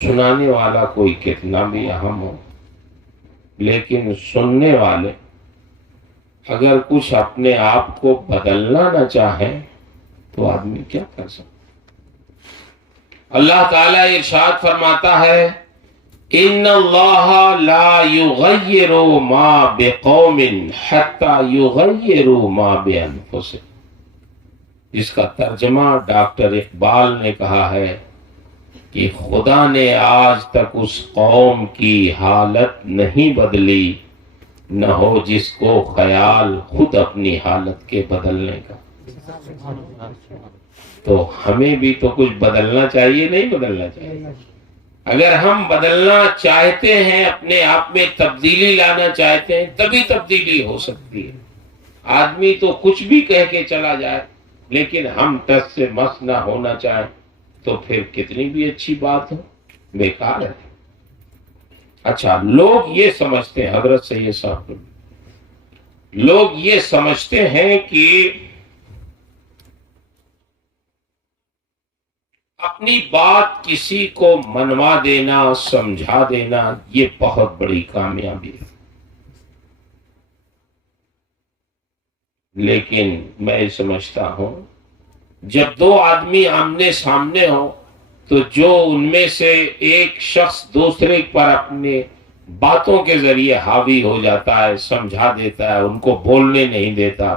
سنانے والا کوئی کتنا بھی اہم ہو، لیکن سننے والے اگر کچھ اپنے آپ کو بدلنا نہ چاہیں تو آدمی کیا کر سکتا؟ اللہ تعالیٰ ارشاد فرماتا ہے ان اللہ لا یغیر ما بقوم حتی یغیروا ما بانفسهم، جس کا ترجمہ ڈاکٹر اقبال نے کہا ہے کہ خدا نے آج تک اس قوم کی حالت نہیں بدلی نہ ہو جس کو خیال خود اپنی حالت کے بدلنے کا۔ تو ہمیں بھی تو کچھ بدلنا چاہیے، نہیں بدلنا چاہیے؟ اگر ہم بدلنا چاہتے ہیں، اپنے آپ میں تبدیلی لانا چاہتے ہیں، تبھی تبدیلی ہو سکتی ہے۔ آدمی تو کچھ بھی کہہ کے چلا جائے لیکن ہم ٹس سے مس نہ ہونا چاہیں تو پھر کتنی بھی اچھی بات ہو بیکار ہے۔ اچھا، لوگ یہ سمجھتے ہیں، حضرت سید صاحب، لوگ یہ سمجھتے ہیں کہ اپنی بات کسی کو منوا دینا، سمجھا دینا، یہ بہت بڑی کامیابی ہے۔ لیکن میں سمجھتا ہوں جب دو آدمی آمنے سامنے ہو تو جو ان میں سے ایک شخص دوسرے پر اپنے باتوں کے ذریعے حاوی ہو جاتا ہے، سمجھا دیتا ہے، ان کو بولنے نہیں دیتا،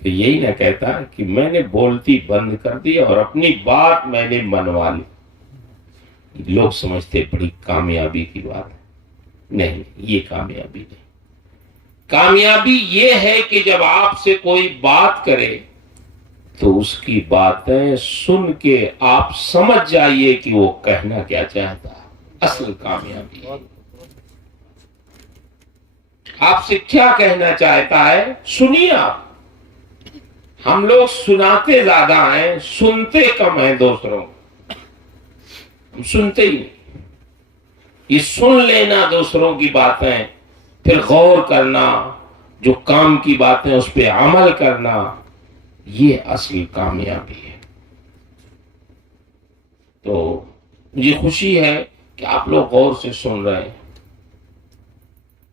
تو یہی نہ کہتا کہ میں نے بولتی بند کر دی اور اپنی بات میں نے منوا لی۔ لوگ سمجھتے بڑی کامیابی کی بات ہے۔ نہیں، یہ کامیابی نہیں۔ کامیابی یہ ہے کہ جب آپ سے کوئی بات کرے تو اس کی باتیں سن کے آپ سمجھ جائیے کہ وہ کہنا کیا چاہتا ہے۔ اصل کامیابی ہے۔ آپ سے کیا کہنا چاہتا ہے سنیے آپ۔ ہم لوگ سناتے زیادہ ہیں، سنتے کم ہیں دوسروں، ہم سنتے ہی نہیں۔ یہ سن لینا دوسروں کی باتیں، پھر غور کرنا، جو کام کی باتیں اس پہ عمل کرنا، یہ اصل کامیابی ہے۔ تو مجھے خوشی ہے کہ آپ لوگ غور سے سن رہے ہیں۔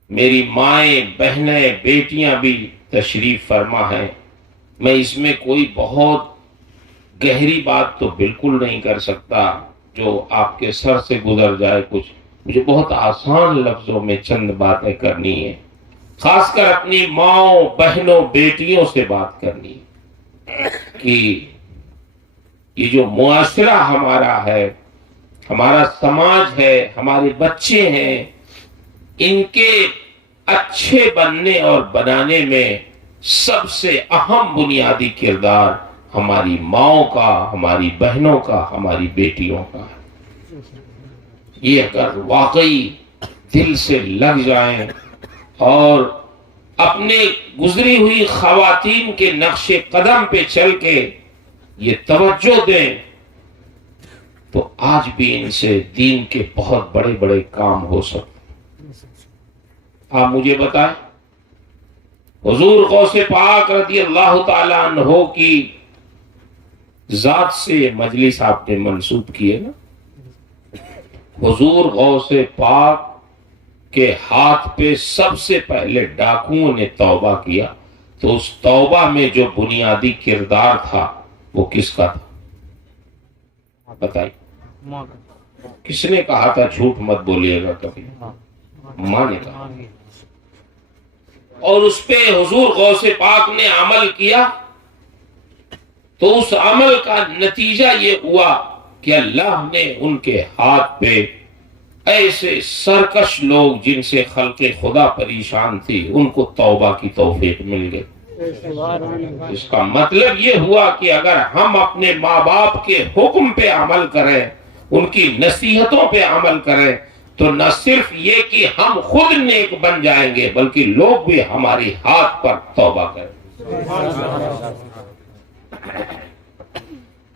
میری مائیں، بہنیں، بیٹیاں بھی تشریف فرما ہیں۔ میں اس میں کوئی بہت گہری بات تو بالکل نہیں کر سکتا جو آپ کے سر سے گزر جائے کچھ۔ مجھے بہت آسان لفظوں میں چند باتیں کرنی ہے، خاص کر اپنی ماؤں، بہنوں، بیٹیوں سے بات کرنی ہے کہ یہ جو معاشرہ ہمارا ہے، ہمارا سماج ہے، ہمارے بچے ہیں، ان کے اچھے بننے اور بنانے میں سب سے اہم بنیادی کردار ہماری ماؤں کا، ہماری بہنوں کا، ہماری بیٹیوں کا ہے۔ یہ اگر واقعی دل سے لگ جائیں اور اپنے گزری ہوئی خواتین کے نقش قدم پہ چل کے یہ توجہ دیں تو آج بھی ان سے دین کے بہت بڑے بڑے کام ہو سکتے۔ آپ مجھے بتائیں، حضور غوث پاک رضی اللہ تعالی عنہ کی ذات سے مجلس آپ نے منسوب کیے نا۔ حضور غوث پاک کے ہاتھ پہ سب سے پہلے ڈاکوؤں نے توبہ کیا، تو اس توبہ میں جو بنیادی کردار تھا وہ کس کا تھا؟ بتائیے، کس نے کہا تھا جھوٹ مت بولیے گا کبھی؟ ماں نے کہا، اور اس پہ حضور غوث پاک نے عمل کیا تو اس عمل کا نتیجہ یہ ہوا کہ اللہ نے ان کے ہاتھ پہ ایسے سرکش لوگ جن سے خلق خدا پریشان تھی ان کو توبہ کی توفیق مل گئی۔ اس کا مطلب یہ ہوا کہ اگر ہم اپنے ماں باپ کے حکم پہ عمل کریں، ان کی نصیحتوں پہ عمل کریں، تو نہ صرف یہ کہ ہم خود نیک بن جائیں گے بلکہ لوگ بھی ہماری ہاتھ پر توبہ کریں۔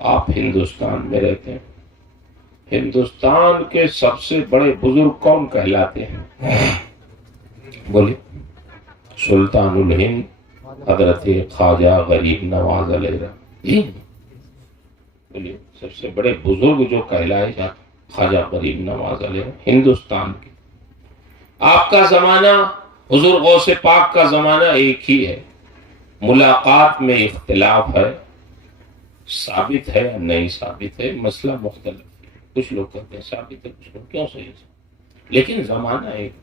آپ ہندوستان میں رہتے ہیں، ہندوستان کے سب سے بڑے بزرگ کون کہلاتے ہیں؟ بولے، سلطان الہند حضرت خواجہ غریب نواز علیہ رحمۃ۔ بولیے، سب سے بڑے بزرگ جو کہلائے جاتے خواجہ غریب نواز علیہ ہندوستان کے. آپ کا زمانہ حضور غوث پاک کا زمانہ ایک ہی ہے. ملاقات میں اختلاف ہے، ثابت ہے یا نہیں ثابت ہے، مسئلہ مختلف ہے. کچھ لوگ کہتے ہیں ثابت ہے، کچھ لوگ کیوں صحیح ہے، لیکن زمانہ ایک.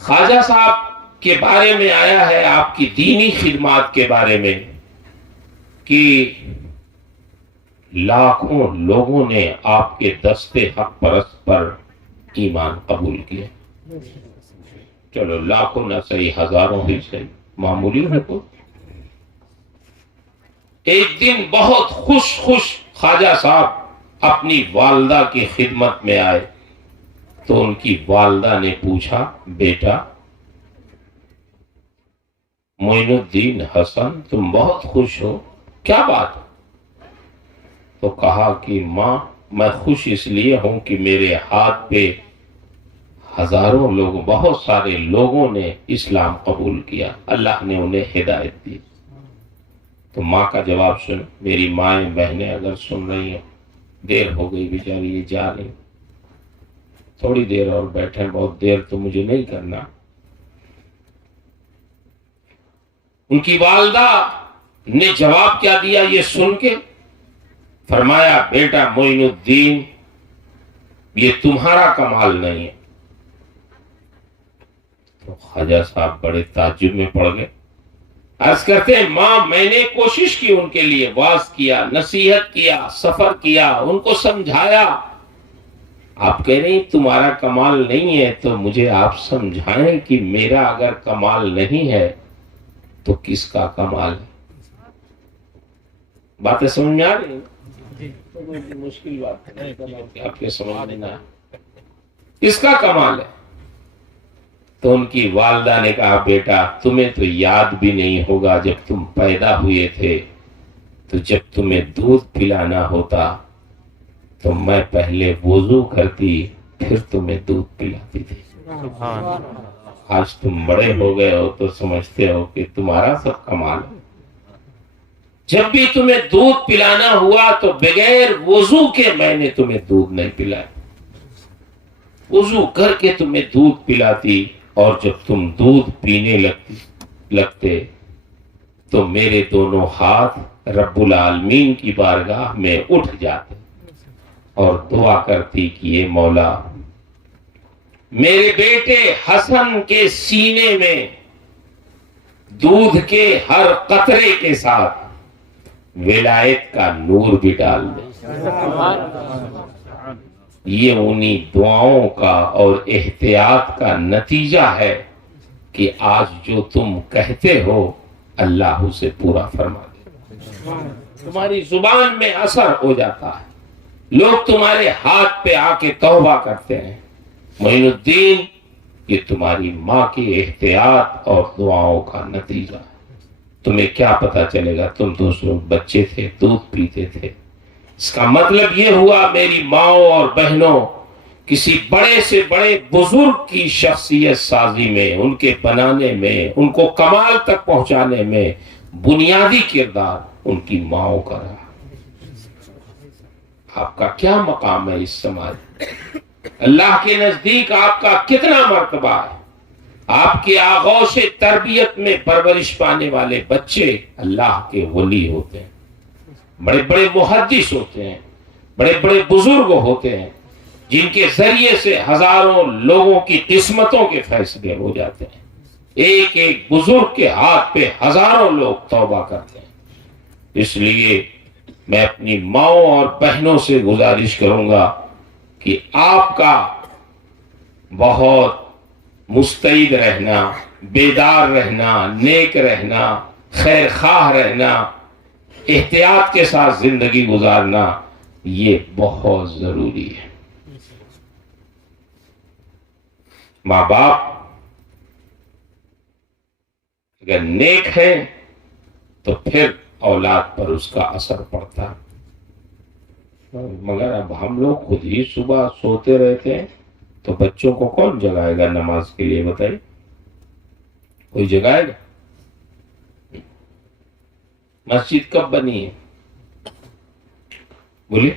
خواجہ صاحب کے بارے میں آیا ہے، آپ کی دینی خدمات کے بارے میں، کہ لاکھوں لوگوں نے آپ کے دستے حق پرست پر ایمان قبول کیا. چلو لاکھوں نہ صحیح، ہزاروں ہی صحیح، معمولی ہے کوئی. ایک دن بہت خوش خواجہ صاحب اپنی والدہ کی خدمت میں آئے تو ان کی والدہ نے پوچھا، بیٹا معین الدین حسن تم بہت خوش ہو، کیا بات؟ تو کہا کہ ماں میں خوش اس لیے ہوں کہ میرے ہاتھ پہ ہزاروں لوگ، بہت سارے لوگوں نے اسلام قبول کیا، اللہ نے انہیں ہدایت دی. تو ماں کا جواب سن. میری مائیں بہنیں اگر سن رہی ہیں، دیر ہو گئی بیچاری یہ جا رہی، تھوڑی دیر اور بیٹھیں، بہت دیر تو مجھے نہیں کرنا. ان کی والدہ نے جواب کیا دیا یہ سن کے؟ فرمایا بیٹا معین الدین یہ تمہارا کمال نہیں ہے. تو خواجہ صاحب بڑے تعجب میں پڑ گئے. عرض کرتے ہیں ماں میں نے کوشش کی، ان کے لیے واعظ کیا، نصیحت کیا، سفر کیا، ان کو سمجھایا. آپ کہہ رہے ہیں تمہارا کمال نہیں ہے، تو مجھے آپ سمجھائیں کہ میرا اگر کمال نہیں ہے تو کس کا کمال ہے؟ باتیں سمجھ میں آ رہی ہیں؟ مشکل بات ہے آپ کے سمجھ میں نہ آئے. کس کا کمال ہے؟ تو ان کی والدہ نے کہا بیٹا تمہیں تو یاد بھی نہیں ہوگا، جب تم پیدا ہوئے تھے تو جب تمہیں دودھ پلانا ہوتا تو میں پہلے وضو کرتی پھر تمہیں دودھ پلاتی تھی. آج تم بڑے ہو گئے ہو تو سمجھتے ہو کہ تمہارا سب کمال ہے. جب بھی تمہیں دودھ پلانا ہوا تو بغیر وضو کے میں نے تمہیں دودھ نہیں پلایا، وضو کر کے تمہیں دودھ پلاتی. اور جب تم دودھ پینے لگتے تو میرے دونوں ہاتھ رب العالمین کی بارگاہ میں اٹھ جاتے اور دعا کرتی کہ یہ مولا میرے بیٹے حسن کے سینے میں دودھ کے ہر قطرے کے ساتھ ولایت کا نور بھی ڈال دے. یہ انہی دعاؤں کا اور احتیاط کا نتیجہ ہے کہ آج جو تم کہتے ہو اللہ اسے پورا فرما دے. تمہاری زبان میں اثر ہو جاتا ہے، لوگ تمہارے ہاتھ پہ آ کے توبہ کرتے ہیں. معین الدین یہ تمہاری ماں کی احتیاط اور دعاؤں کا نتیجہ ہے. تمہیں کیا پتا چلے گا، تم دوسروں بچے تھے دودھ پیتے تھے. اس کا مطلب یہ ہوا میری ماؤں اور بہنوں، کسی بڑے سے بڑے بزرگ کی شخصیت سازی میں، ان کے بنانے میں، ان کو کمال تک پہنچانے میں بنیادی کردار ان کی ماؤں کا رہا. آپ کا کیا مقام ہے اس سماج، اللہ کے نزدیک آپ کا کتنا مرتبہ ہے؟ آپ کے آغوش سے تربیت میں پرورش پانے والے بچے اللہ کے ولی ہوتے ہیں، بڑے بڑے محدث ہوتے ہیں، بڑے بڑے بزرگ ہوتے ہیں جن کے ذریعے سے ہزاروں لوگوں کی قسمتوں کے فیصلے ہو جاتے ہیں. ایک ایک بزرگ کے ہاتھ پہ ہزاروں لوگ توبہ کرتے ہیں. اس لیے میں اپنی ماؤں اور بہنوں سے گزارش کروں گا کہ آپ کا بہت مستعد رہنا، بیدار رہنا، نیک رہنا، خیر خواہ رہنا، احتیاط کے ساتھ زندگی گزارنا یہ بہت ضروری ہے. ماں باپ اگر نیک ہے تو پھر اولاد پر اس کا اثر پڑتا ہے. مگر اب ہم لوگ خود ہی صبح سوتے رہتے ہیں تو بچوں کو کون جگائے گا نماز کے لیے؟ بتائیے، کوئی جگائے گا؟ مسجد کب بنی ہے؟ بولیے.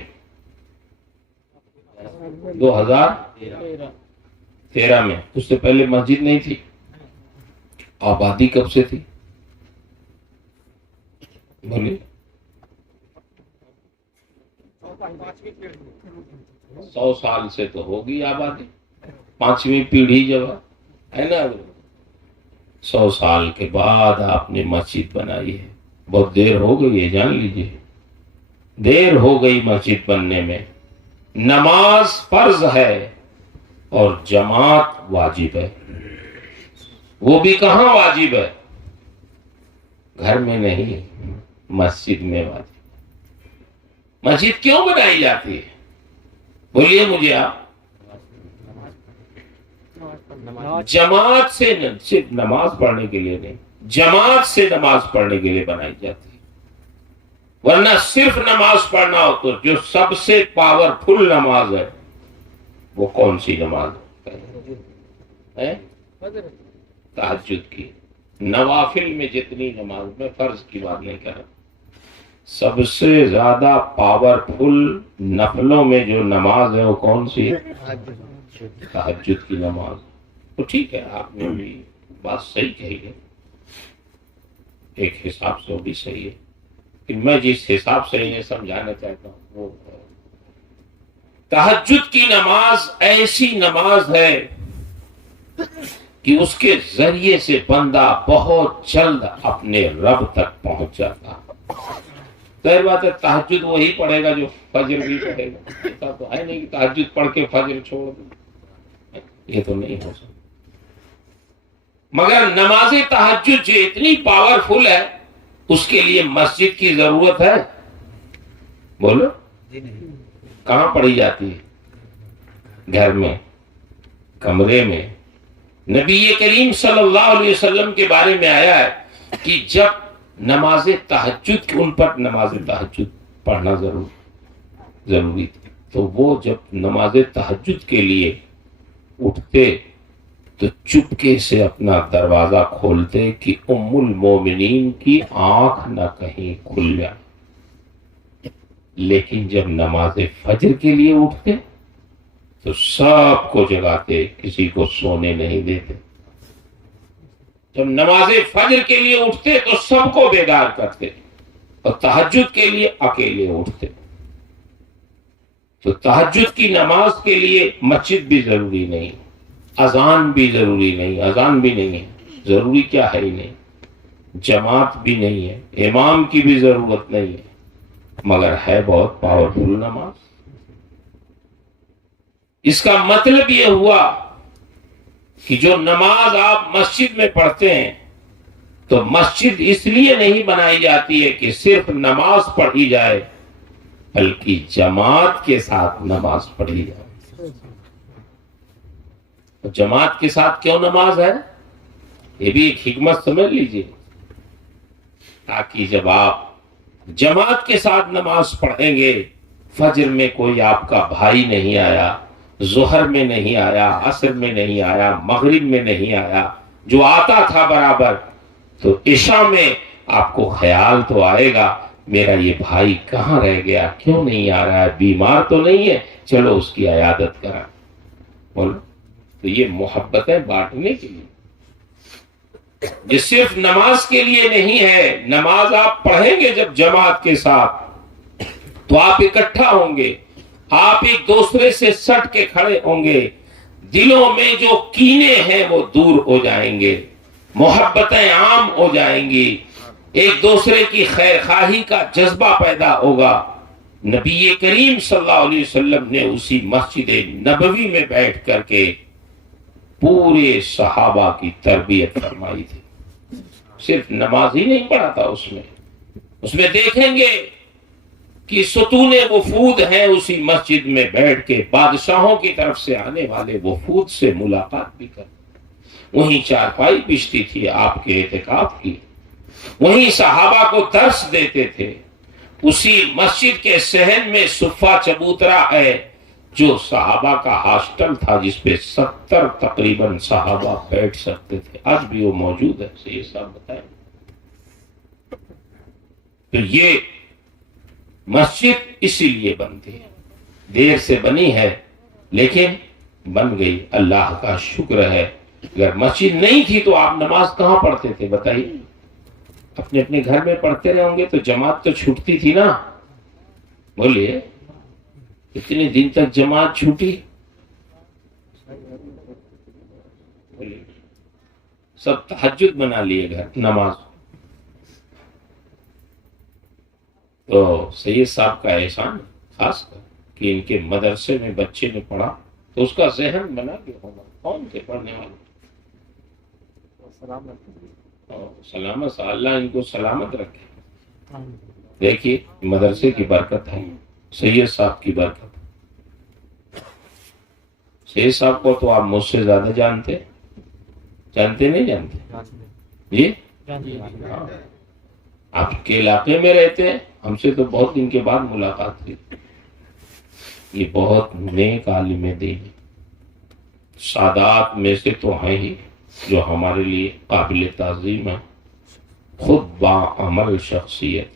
2013 میں. اس سے پہلے مسجد نہیں تھی. آبادی کب سے تھی بولیے؟ 100 سال سے تو ہوگی آبادی. 5ویں پیڑھی جب ہے نا، 100 سال کے بعد آپ نے مسجد بنائی ہے. بہت دیر ہو گئی ہے، جان لیجئے، دیر ہو گئی مسجد بننے میں. نماز فرض ہے اور جماعت واجب ہے. وہ بھی کہاں واجب ہے؟ گھر میں نہیں، مسجد میں واجب. مسجد کیوں بنائی جاتی ہے بولیے مجھے آپ؟ جماعت سے، صرف نماز پڑھنے کے لیے نہیں، جماعت سے نماز پڑھنے کے لیے بنائی جاتی ہے. ورنہ صرف نماز پڑھنا ہو تو جو سب سے پاورفل نماز ہے وہ کون سی نماز ہے؟ تہجد کی. نوافل میں جتنی نماز، میں فرض کی بات نہیں کر رہا، سب سے زیادہ پاورفل نفلوں میں جو نماز ہے وہ کون سی ہے؟ تہجد کی نماز. تو ٹھیک ہے، آپ نے بھی بات صحیح کہی ہے، ایک حساب سے وہ بھی صحیح ہے. کہ میں جس حساب سے انہیں سمجھانا چاہتا ہوں وہ تہجد کی نماز ایسی نماز ہے کہ اس کے ذریعے سے بندہ بہت جلد اپنے رب تک پہنچ جاتا. ظاہر بات ہے تہجد وہی پڑھے گا جو فجر بھی پڑھے گا. ایسا تو ہے نہیں کہ تہجد پڑھ کے فجر چھوڑ دے، یہ تو نہیں ہو سکتا. مگر نماز تہجد جو اتنی پاورفل ہے اس کے لیے مسجد کی ضرورت ہے بولو؟ کہاں پڑھی جاتی ہے؟ گھر میں، کمرے میں. نبی کریم صلی اللہ علیہ وسلم کے بارے میں آیا ہے کہ جب نماز تہجد، ان پر نماز تہجد پڑھنا ضروری تھی، تو وہ جب نماز تہجد کے لیے اٹھتے تو چپکے سے اپنا دروازہ کھولتے کہ ام المومنین کی آنکھ نہ کہیں کھل جائے. لیکن جب نماز فجر کے لیے اٹھتے تو سب کو جگاتے، کسی کو سونے نہیں دیتے. جب نماز فجر کے لیے اٹھتے تو سب کو بیدار کرتے، اور تہجد کے لیے اکیلے اٹھتے. تو تہجد کی نماز کے لیے مسجد بھی ضروری نہیں، اذان بھی ضروری نہیں. اذان بھی نہیں ہے، ضروری کیا ہے ہی نہیں. جماعت بھی نہیں ہے، امام کی بھی ضرورت نہیں ہے، مگر ہے بہت پاورفل نماز. اس کا مطلب یہ ہوا کہ جو نماز آپ مسجد میں پڑھتے ہیں تو مسجد اس لیے نہیں بنائی جاتی ہے کہ صرف نماز پڑھی جائے، بلکہ جماعت کے ساتھ نماز پڑھی جائے. جماعت کے ساتھ کیوں نماز ہے یہ بھی ایک حکمت سمجھ لیجئے، تاکہ جب آپ جماعت کے ساتھ نماز پڑھیں گے، فجر میں کوئی آپ کا بھائی نہیں آیا، ظہر میں نہیں آیا، عصر میں نہیں آیا، مغرب میں نہیں آیا، جو آتا تھا برابر، تو عشاء میں آپ کو خیال تو آئے گا میرا یہ بھائی کہاں رہ گیا، کیوں نہیں آ رہا ہے، بیمار تو نہیں ہے، چلو اس کی عیادت کرا. بولو، تو یہ محبتیں بانٹنے کے لیے، یہ صرف نماز کے لیے نہیں ہے. نماز آپ پڑھیں گے جب جماعت کے ساتھ تو آپ اکٹھا ہوں گے، آپ ایک دوسرے سے سٹ کے کھڑے ہوں گے، دلوں میں جو کینے ہیں وہ دور ہو جائیں گے، محبتیں عام ہو جائیں گی، ایک دوسرے کی خیر خواہی کا جذبہ پیدا ہوگا. نبی کریم صلی اللہ علیہ وسلم نے اسی مسجد نبوی میں بیٹھ کر کے پورے صحابہ کی تربیت فرمائی تھی. صرف نماز ہی نہیں پڑھا تھا اس میں دیکھیں گے کہ ستون وفود ہیں اسی مسجد میں بیٹھ کے بادشاہوں کی طرف سے آنے والے وفود سے ملاقات بھی کر، وہیں چارپائی بچھتی تھی آپ کے اعتکاف کی، وہیں صحابہ کو درس دیتے تھے. اسی مسجد کے صحن میں صفہ چبوترا ہے جو صحابہ کا ہاسٹل تھا، جس پہ 70 تقریباً صحابہ بیٹھ سکتے تھے. آج بھی وہ موجود ہے، یہ سب بتائیں. تو یہ مسجد اسی لیے بنتی ہے، دیر سے بنی ہے لیکن بن گئی، اللہ کا شکر ہے۔ اگر مسجد نہیں تھی تو آپ نماز کہاں پڑھتے تھے بتائیے؟ اپنے اپنے گھر میں پڑھتے رہے ہوں گے، تو جماعت تو چھوٹتی تھی نا؟ بولیے، اتنے دن تک جماعت چھوٹی؟ سب تہجد بنا لیے گھر نماز۔ تو سید صاحب کا احسان خاص کر کہ ان کے مدرسے میں بچے نے پڑھا تو اس کا ذہن بنا کہ ہوگا کون تھے پڑھنے والے؟ سلامت، اللہ ان کو سلامت رکھے۔ دیکھیے مدرسے کی برکت ہے، سید صاحب کی برکت۔ سید صاحب کو تو آپ مجھ سے زیادہ جانتے نہیں جانتے جی؟ آپ کے علاقے میں رہتے ہیں، ہم سے تو بہت دن کے بعد ملاقات ہوئی۔ یہ بہت نیک عالم دین، سادات میں سے تو ہیں ہی جو ہمارے لیے قابل تعظیم ہے، خود باعمل شخصیت۔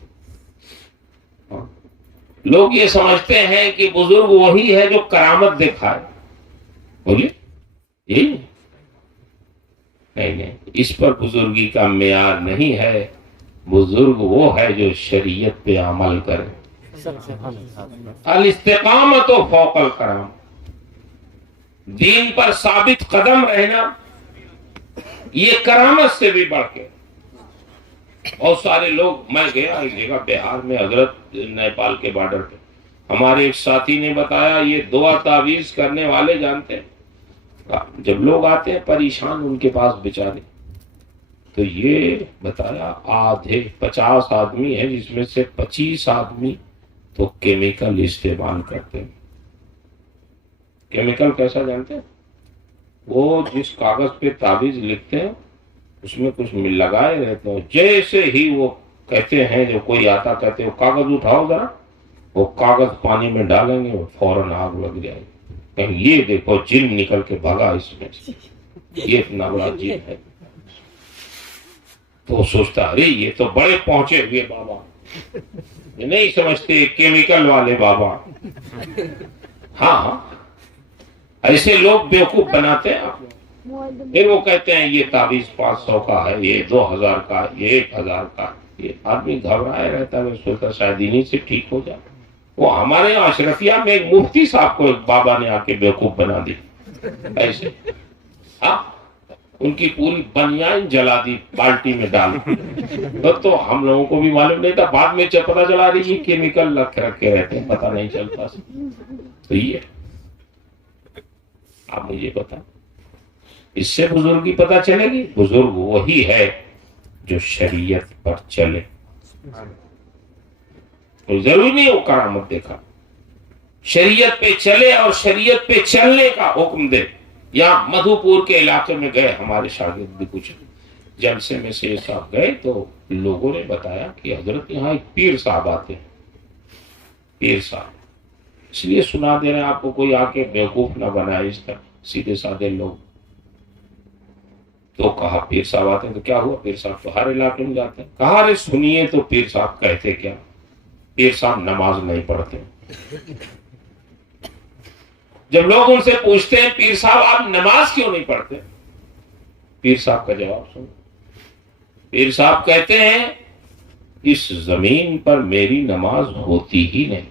لوگ یہ سمجھتے ہیں کہ بزرگ وہی ہے جو کرامت دکھائے، بولیے یہی نہیں، اس پر بزرگی کا معیار نہیں ہے۔ بزرگ وہ ہے جو شریعت پہ عمل کرے۔ الاستقامت فوق الکرام، دین پر ثابت قدم رہنا یہ کرامت سے بھی بڑھ کے۔ بہت سارے لوگ، میں گیا ایک جگہ بہار میں، حضرت نیپال کے بارڈر پہ، ہمارے ایک ساتھی نے بتایا یہ دعا تعویذ کرنے والے جانتے ہیں، جب لوگ آتے ہیں پریشان ان کے پاس بیچارے، تو یہ بتایا آدھے 50 آدمی ہیں جس میں سے 25 آدمی تو کیمیکل استعمال کرتے ہیں۔ کیمیکل کیسا جانتے ہیں؟ وہ جس کاغذ پہ تعویذ لکھتے ہیں اس میں کچھ لگائے رہتے ہیں، جیسے ہی وہ کہتے ہیں، جو کوئی آتا کہتے ہیں وہ کاغذ اٹھاؤ ذرا، وہ کاغذ پانی میں ڈالیں گے وہ فوراً آگ لگ جائے گی، کہیں یہ دیکھو جن نکل کے بھگا اس میں سے، یہ اتنا بڑا جن ہے۔ تو وہ سوچتا ارے یہ تو بڑے پہنچے ہوئے بابا، یہ نہیں سمجھتے کیمیکل والے بابا۔ ہاں ایسے لوگ بیوقوف بناتے ہیں آپ لوگ، پھر وہ کہتے ہیں یہ تعویذ 500 کا ہے، یہ 2000 کا، یہ 1000 کا۔ یہ آدمی گھبرائے رہتا ہے، سوچتا شاید انہیں سے ٹھیک ہو جائے۔ وہ ہمارے یہاں اشرفیہ میں ایک مفتی صاحب کو ایک بابا نے آ کے بیوقوف بنا دی ایسے، ہاں ان کی پوری بنیان جلا دی بالٹی میں ڈال۔ تو ہم لوگوں کو بھی معلوم نہیں تھا، بعد میں جب پتا چلا رہی یہ کیمیکل رکھے رہتے ہیں، پتا نہیں چلتا۔ تو یہ آپ مجھے بتا، اس سے بزرگی پتا چلے گی؟ بزرگ وہی ہے جو شریعت پر چلے، تو ضروری نہیں وہ کرامت دیکھا، شریعت پہ چلے اور شریعت پہ چلنے کا حکم دے۔ یہاں مدھو پور کے علاقے میں گئے ہمارے شاگرد بھی، کچھ جلسے میں سے صاحب گئے تو لوگوں نے بتایا کہ حضرت یہاں ایک پیر صاحب آتے ہیں، پیر صاحب، اس لیے سنا دے رہے ہیں آپ کو، کوئی آ کے بیوقوف نہ بنائے اس طرح، سیدھے سادے لوگ۔ تو کہا پیر صاحب آتے ہیں تو کیا ہوا؟ پیر صاحب تو ہر علاقے میں جاتے ہیں۔ کہا ارے سنیے تو پیر صاحب کہتے کیا؟ پیر صاحب نماز نہیں پڑھتے۔ جب لوگ ان سے پوچھتے ہیں پیر صاحب آپ نماز کیوں نہیں پڑھتے، پیر صاحب کا جواب سنو۔ پیر صاحب کہتے ہیں اس زمین پر میری نماز ہوتی ہی نہیں،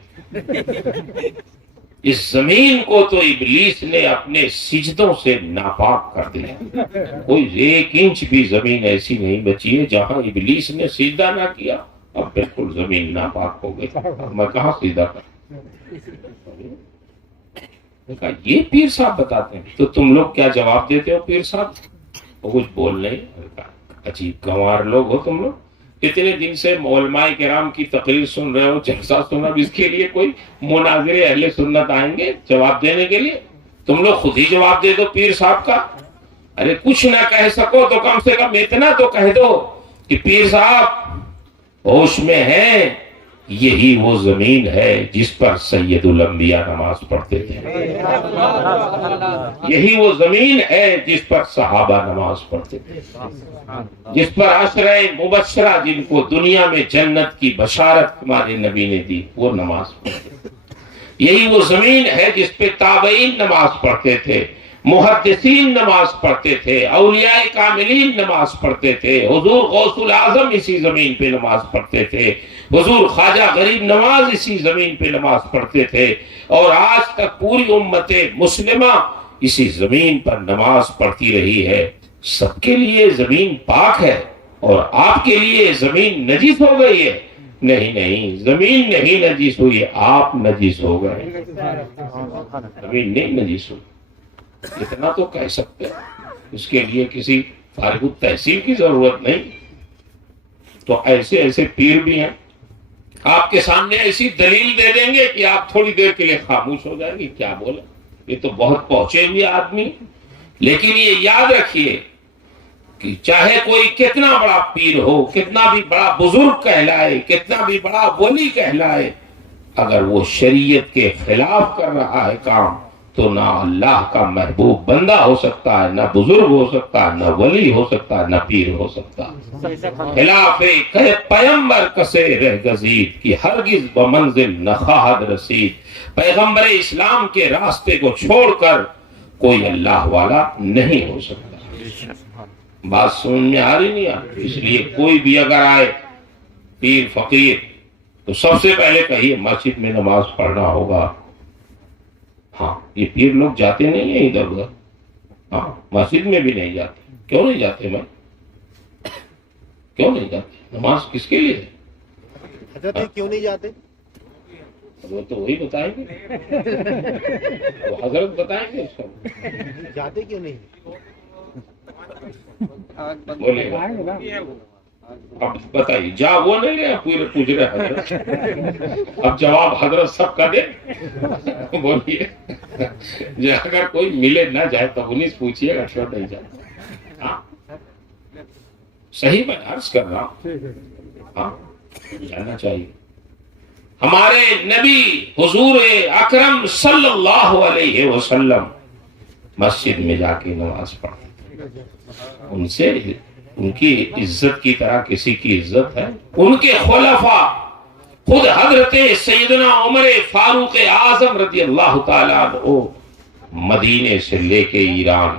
اس زمین کو تو ابلیس نے اپنے سجدوں سے ناپاک کر دیا، کوئی 1 انچ بھی زمین ایسی نہیں بچی ہے جہاں ابلیس نے سجدہ نہ کیا، اب بالکل زمین ناپاک ہو گئی، میں کہاں سجدہ کروں؟ کہا یہ پیر صاحب بتاتے ہیں، تو تم لوگ کیا جواب دیتے ہو پیر صاحب؟ وہ کچھ بول نہیں۔ عجیب گنوار لوگ ہو تم لوگ، اتنے دن سے علماء کرام کی تقریر سن رہے ہو، جلسہ سن رہے ہو، اس کے لیے کوئی مناظرے اہل سنت آئیں گے جواب دینے کے لیے؟ تم لوگ خود ہی جواب دے دو پیر صاحب کا۔ ارے کچھ نہ کہہ سکو تو کم سے کم اتنا تو کہہ دو کہ پیر صاحب ہوش میں ہیں، یہی وہ زمین ہے جس پر سید الانبیاء نماز پڑھتے تھے، یہی وہ زمین ہے جس پر صحابہ نماز پڑھتے تھے، جس پر عشرہ مبشرہ جن کو دنیا میں جنت کی بشارت ہمارے نبی نے دی وہ نماز پڑھتے تھے۔ یہی وہ زمین ہے جس پہ تابعین نماز پڑھتے تھے، محدثین نماز پڑھتے تھے، اولیاء کاملین نماز پڑھتے تھے، حضور غوث الاعظم اسی زمین پہ نماز پڑھتے تھے، حضور خواجہ غریب نواز اسی زمین پہ نماز پڑھتے تھے، اور آج تک پوری امت مسلمہ اسی زمین پر نماز پڑھتی رہی ہے۔ سب کے لیے زمین پاک ہے اور آپ کے لیے زمین نجس ہو گئی ہے؟ نہیں نہیں، زمین نہیں نجس ہوئی، آپ نجس ہو گئے، زمین نہیں نجس ہوئی۔ اتنا تو کہہ سکتے ہیں، اس کے لیے کسی فارغ التحصیل کی ضرورت نہیں۔ تو ایسے ایسے پیر بھی ہیں، آپ کے سامنے ایسی دلیل دے دیں گے کہ آپ تھوڑی دیر کے لیے خاموش ہو جائیں گے، کیا بولا، یہ تو بہت پہنچے ہوئے آدمی۔ لیکن یہ یاد رکھیے کہ چاہے کوئی کتنا بڑا پیر ہو، کتنا بھی بڑا بزرگ کہلائے، کتنا بھی بڑا ولی کہلائے، اگر وہ شریعت کے خلاف کر رہا ہے کام، تو نہ اللہ کا محبوب بندہ ہو سکتا ہے، نہ بزرگ ہو سکتا ہے، نہ ولی ہو سکتا ہے، نہ پیر ہو سکتا ہے۔ خلاف پیغمبر کسے رہ گزید کی ہرگز بمنزل نہ خواہد رسید۔ پیغمبر اسلام کے راستے کو چھوڑ کر کوئی اللہ والا نہیں ہو سکتا۔ بات سمجھ میں آ رہی نہیں آ رہی؟ اس لیے کوئی بھی اگر آئے پیر فقیر تو سب سے پہلے کہیے مسجد میں نماز پڑھنا ہوگا۔ ہاں، یہ پیر لوگ جاتے نہیں ہیں ادھر ادھر، ہاں مسجد میں بھی نہیں جاتے۔ کیوں نہیں جاتے بھائی؟ کیوں نہیں جاتے؟ نماز کس کے لیے؟ حضرت کیوں نہیں جاتے؟ وہ تو وہی بتائیں گے، وہ حضرت بتائیں گے اس کو۔ جاتے کیوں نہیں؟ بولے گا اب بتائیے، جا وہ نہیں رہے پورے پوچھ رہے حضرت، اب جواب حضرت سب کا دے۔ بولیے، اگر کوئی ملے نہ جائے تو انہیں سے پوچھیے گا کیوں نہیں جاتا۔ ہاں صحیح میں عرض کر رہا ہوں، ہاں جانا چاہیے۔ ہمارے نبی حضور اکرم صلی اللہ علیہ وسلم مسجد میں جا کے نماز پڑھتے، ان سے ان کی عزت کی طرح کسی کی عزت ہے؟ ان کے خلفاء، خود حضرت سیدنا عمر فاروق اعظم رضی اللہ تعالیٰ عنہ مدینے سے لے کے ایران،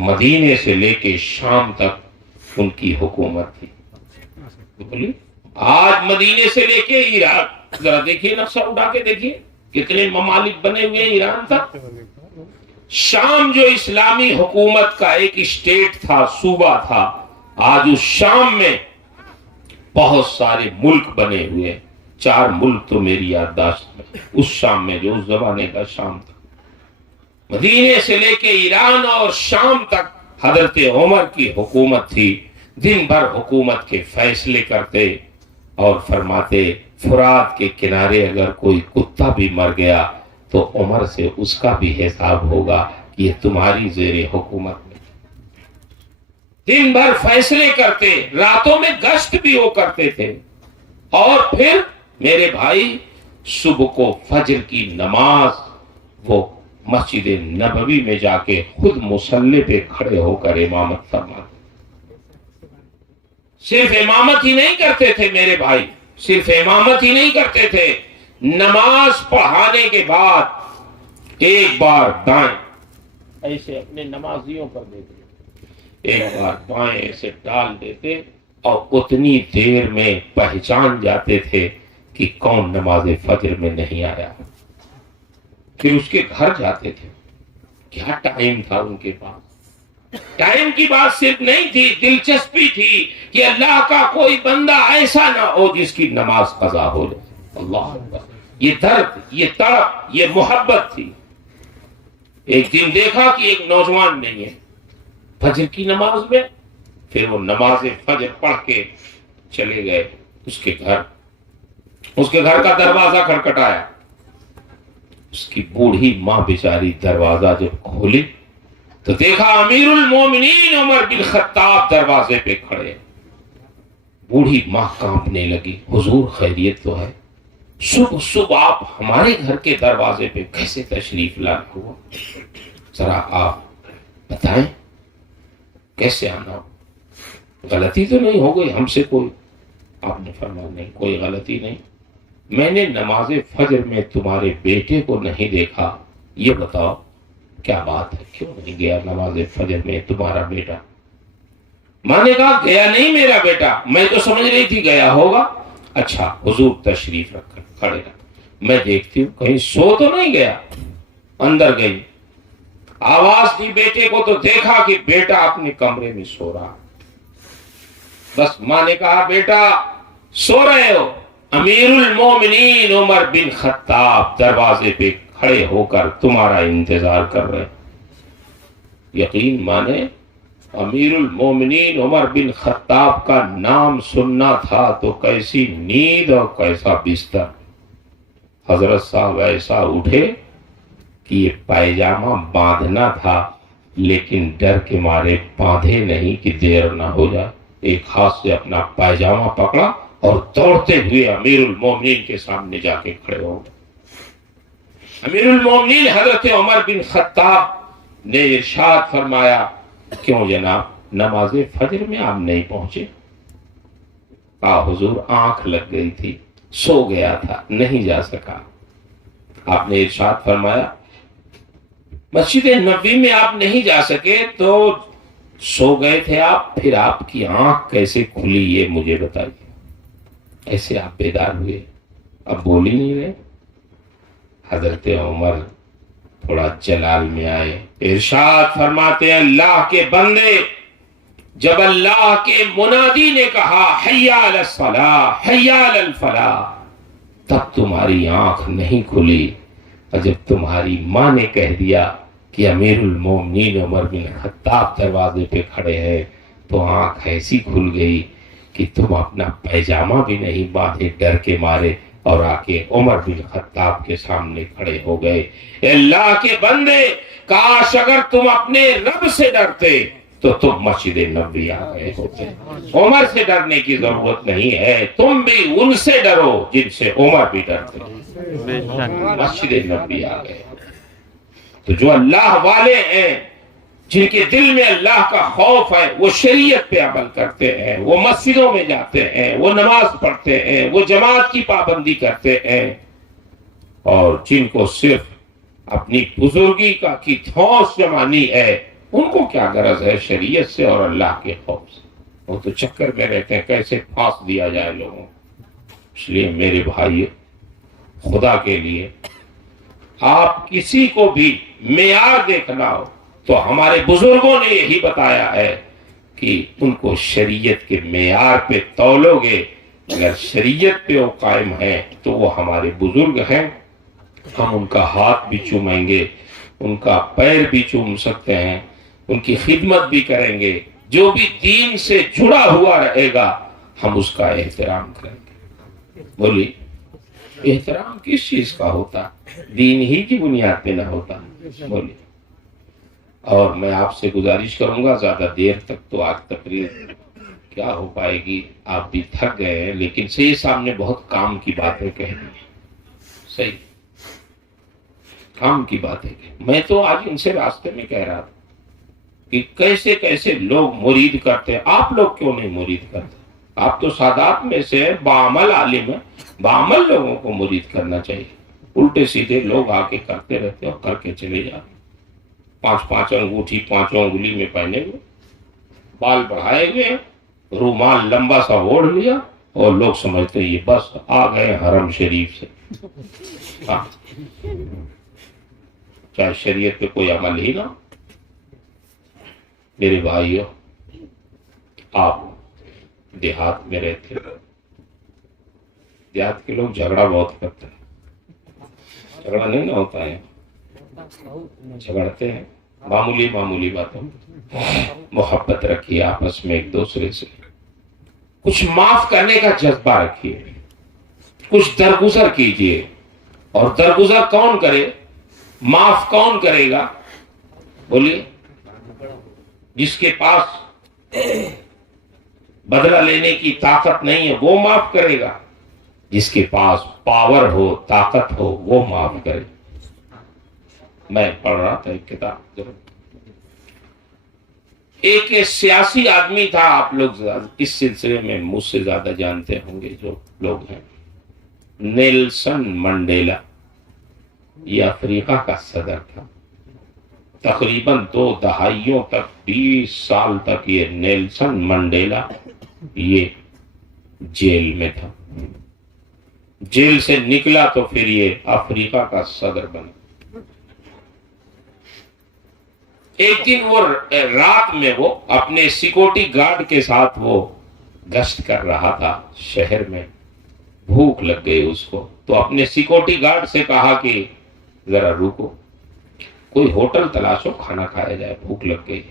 مدینے سے لے کے شام تک ان کی حکومت تھی۔ بولیے، آج مدینے سے لے کے ایران، ذرا دیکھیے نقشہ اٹھا کے دیکھیے کتنے ممالک بنے ہوئے ایران تک۔ شام جو اسلامی حکومت کا ایک اسٹیٹ تھا، صوبہ تھا، آج اس شام میں بہت سارے ملک بنے ہوئے، 4 ملک تو میری یادداشت میں، اس شام میں جو اس زمانے کا شام تھا، مدینے سے لے کے ایران اور شام تک حضرت عمر کی حکومت تھی۔ دن بھر حکومت کے فیصلے کرتے اور فرماتے فرات کے کنارے اگر کوئی کتا بھی مر گیا تو عمر سے اس کا بھی حساب ہوگا، یہ تمہاری زیر حکومت میں۔ دن بھر فیصلے کرتے، راتوں میں گشت بھی وہ کرتے تھے، اور پھر میرے بھائی صبح کو فجر کی نماز وہ مسجد نبوی میں جا کے خود مصلی پہ کھڑے ہو کر امامت فرماتے۔ صرف امامت ہی نہیں کرتے تھے میرے بھائی، صرف امامت ہی نہیں کرتے تھے، نماز پڑھانے کے بعد ایک بار دائیں ایسے اپنے نمازیوں پر دیتے، ایک بار بائیں ایسے ڈال دیتے، اور اتنی دیر میں پہچان جاتے تھے کہ کون نماز فجر میں نہیں آیا۔ پھر اس کے گھر جاتے تھے۔ کیا ٹائم تھا ان کے پاس! ٹائم کی بات صرف نہیں تھی، دلچسپی تھی کہ اللہ کا کوئی بندہ ایسا نہ ہو جس کی نماز قضا ہو جائے۔ اللہ اکبر! یہ درد، یہ تڑپ، یہ محبت تھی۔ ایک دن دیکھا کہ ایک نوجوان نہیں ہے فجر کی نماز میں، پھر وہ نماز فجر پڑھ کے چلے گئے اس کے گھر۔ اس کے گھر کا دروازہ کھٹکھٹایا، اس کی بوڑھی ماں بیچاری دروازہ جب کھولی تو دیکھا امیر المومنین عمر بن خطاب دروازے پہ کھڑے۔ بوڑھی ماں کانپنے لگی، حضور خیریت تو ہے؟ صبح صبح آپ ہمارے گھر کے دروازے پہ کیسے تشریف لانا ہوا؟ ذرا آپ بتائیں کیسے آنا؟ غلطی تو نہیں ہو گئی ہم سے کوئی؟ آپ نے فرمایا نہیں، کوئی غلطی نہیں، میں نے نماز فجر میں تمہارے بیٹے کو نہیں دیکھا، یہ بتاؤ کیا بات ہے، کیوں نہیں گیا نماز فجر میں تمہارا بیٹا؟ ماں نے کہا گیا نہیں میرا بیٹا، میں تو سمجھ رہی تھی گیا ہوگا۔ اچھا حضور تشریف رکھ کر کھڑے رہا، میں دیکھتی ہوں کہیں سو تو نہیں گیا۔ اندر گئی، آواز دی بیٹے کو تو دیکھا کہ بیٹا اپنے کمرے میں سو رہا۔ بس ماں نے کہا بیٹا سو رہے ہو؟ امیر المومنین عمر بن خطاب دروازے پہ کھڑے ہو کر تمہارا انتظار کر رہے۔ یقین مانے امیر المومنین عمر بن خطاب کا نام سننا تھا تو کیسی نیند اور کیسا بستر۔ حضرت صاحب ایسا اٹھے کہ یہ پائجامہ باندھنا تھا، لیکن ڈر کے مارے باندھے نہیں کہ دیر نہ ہو جائے۔ ایک ہاتھ سے اپنا پائجامہ پکڑا اور دوڑتے ہوئے امیر المومنین کے سامنے جا کے کھڑے ہو گئے۔ امیر المومنین حضرت عمر بن خطاب نے ارشاد فرمایا کیوں جناب نماز فجر میں آپ نہیں پہنچے؟ کہا حضور آنکھ لگ گئی تھی، سو گیا تھا، نہیں جا سکا۔ آپ نے ارشاد فرمایا مسجد نبوی میں آپ نہیں جا سکے تو سو گئے تھے آپ، پھر آپ کی آنکھ کیسے کھلی یہ مجھے بتائیے۔ ایسے آپ بیدار ہوئے، اب بول ہی نہیں رہے۔ حضرت عمر تھوڑا جلال میں آئے، ارشاد فرماتے ہیں اللہ کے بندے، جب اللہ کے منادی نے کہا حی علی الصلاۃ حی علی الفلاح، تب تمہاری آنکھ نہیں کھلی، اور جب تمہاری ماں نے کہہ دیا کہ امیر المومنین عمر بن خطاب دروازے پہ کھڑے ہیں تو آنکھ ایسی کھل گئی کہ تم اپنا پیجامہ بھی نہیں باندھے ڈر کے مارے اور آ کے عمر بن خطاب کے سامنے کھڑے ہو گئے۔ اے اللہ کے بندے، کاش اگر تم اپنے رب سے ڈرتے تو تم مسجد نبوی آ گئے ہوتے۔ عمر سے ڈرنے کی ضرورت نہیں ہے، تم بھی ان سے ڈرو جن سے عمر بھی ڈرتے۔ مسجد نبوی آ گئے۔ تو جو اللہ والے ہیں، جن کے دل میں اللہ کا خوف ہے، وہ شریعت پہ عمل کرتے ہیں، وہ مسجدوں میں جاتے ہیں، وہ نماز پڑھتے ہیں، وہ جماعت کی پابندی کرتے ہیں، اور جن کو صرف اپنی بزرگی کی ٹھونس جمانی ہے، ان کو کیا غرض ہے شریعت سے اور اللہ کے خوف سے؟ وہ تو چکر میں رہتے ہیں کیسے پھانس دیا جائے لوگوں۔ اس لیے میرے بھائی، خدا کے لیے آپ کسی کو بھی معیار دیکھنا ہو تو ہمارے بزرگوں نے یہی بتایا ہے کہ ان کو شریعت کے معیار پہ تولو گے، اگر شریعت پہ وہ قائم ہیں تو وہ ہمارے بزرگ ہیں، ہم ان کا ہاتھ بھی چومیں گے، ان کا پیر بھی چوم سکتے ہیں، ان کی خدمت بھی کریں گے، جو بھی دین سے جڑا ہوا رہے گا ہم اس کا احترام کریں گے۔ بولی احترام کس چیز کا ہوتا؟ دین ہی کی بنیاد پہ نہ ہوتا؟ بولی۔ اور میں آپ سے گزارش کروں گا، زیادہ دیر تک تو آج تقریر کیا ہو پائے گی، آپ بھی تھک گئے ہیں، لیکن صحیح سامنے بہت کام کی باتیں کہنی ہیں، صحیح کام کی باتیں کہنی۔ میں تو آج ان سے راستے میں کہہ رہا تھا کہ کیسے کیسے لوگ مرید کرتے ہیں، آپ لوگ کیوں نہیں مرید کرتے؟ آپ تو سادات میں سے بعمل عالم ہیں، بعمل لوگوں کو مرید کرنا چاہیے۔ الٹے سیدھے لوگ آ کے کرتے رہتے اور کر کے چلے جاتے، 5 انگوٹھی 5 انگلی میں پہنے ہوئے، بال بڑھائے ہوئے، رومال لمبا سا اوڑھ لیا، اور لوگ سمجھتے ہیں یہ بس آ گئے حرم شریف سے۔ ہاں، چاہے شریعت پہ کوئی عمل ہی نہ۔ میرے بھائیوں، آپ دیہات میں رہتے ہیں، دیہات کے لوگ جھگڑا بہت کرتے ہیں، جھگڑا نہیں نہ ہوتا ہے، جھگڑتے ہیں معمولی باتوں، محبت رکھیے آپس میں ایک دوسرے سے، کچھ معاف کرنے کا جذبہ رکھیے، کچھ درگزر کیجیے۔ اور درگزر کون کرے؟ معاف کون کرے گا؟ بولیے۔ جس کے پاس بدلہ لینے کی طاقت نہیں ہے وہ معاف کرے گا، جس کے پاس پاور ہو، طاقت ہو، وہ معاف کرے۔ میں پڑھ رہا تھا ایک کتاب، ایک سیاسی آدمی تھا، آپ لوگ اس سلسلے میں مجھ سے زیادہ جانتے ہوں گے جو لوگ ہیں۔ نیلسن منڈیلا، یہ افریقہ کا صدر تھا. تقریباً 2 دہائیوں تک، 20 سال تک یہ نیلسن منڈیلا یہ جیل میں تھا. جیل سے نکلا تو پھر یہ افریقہ کا صدر بنا. ایک دن وہ رات میں وہ اپنے سیکورٹی گارڈ کے ساتھ وہ گشت کر رہا تھا شہر میں. بھوک لگ گئی اس کو، تو اپنے سیکورٹی گارڈ سے کہا کہ ذرا رکو، کوئی ہوٹل تلاشو، کھانا کھایا جائے، بھوک لگ گئی.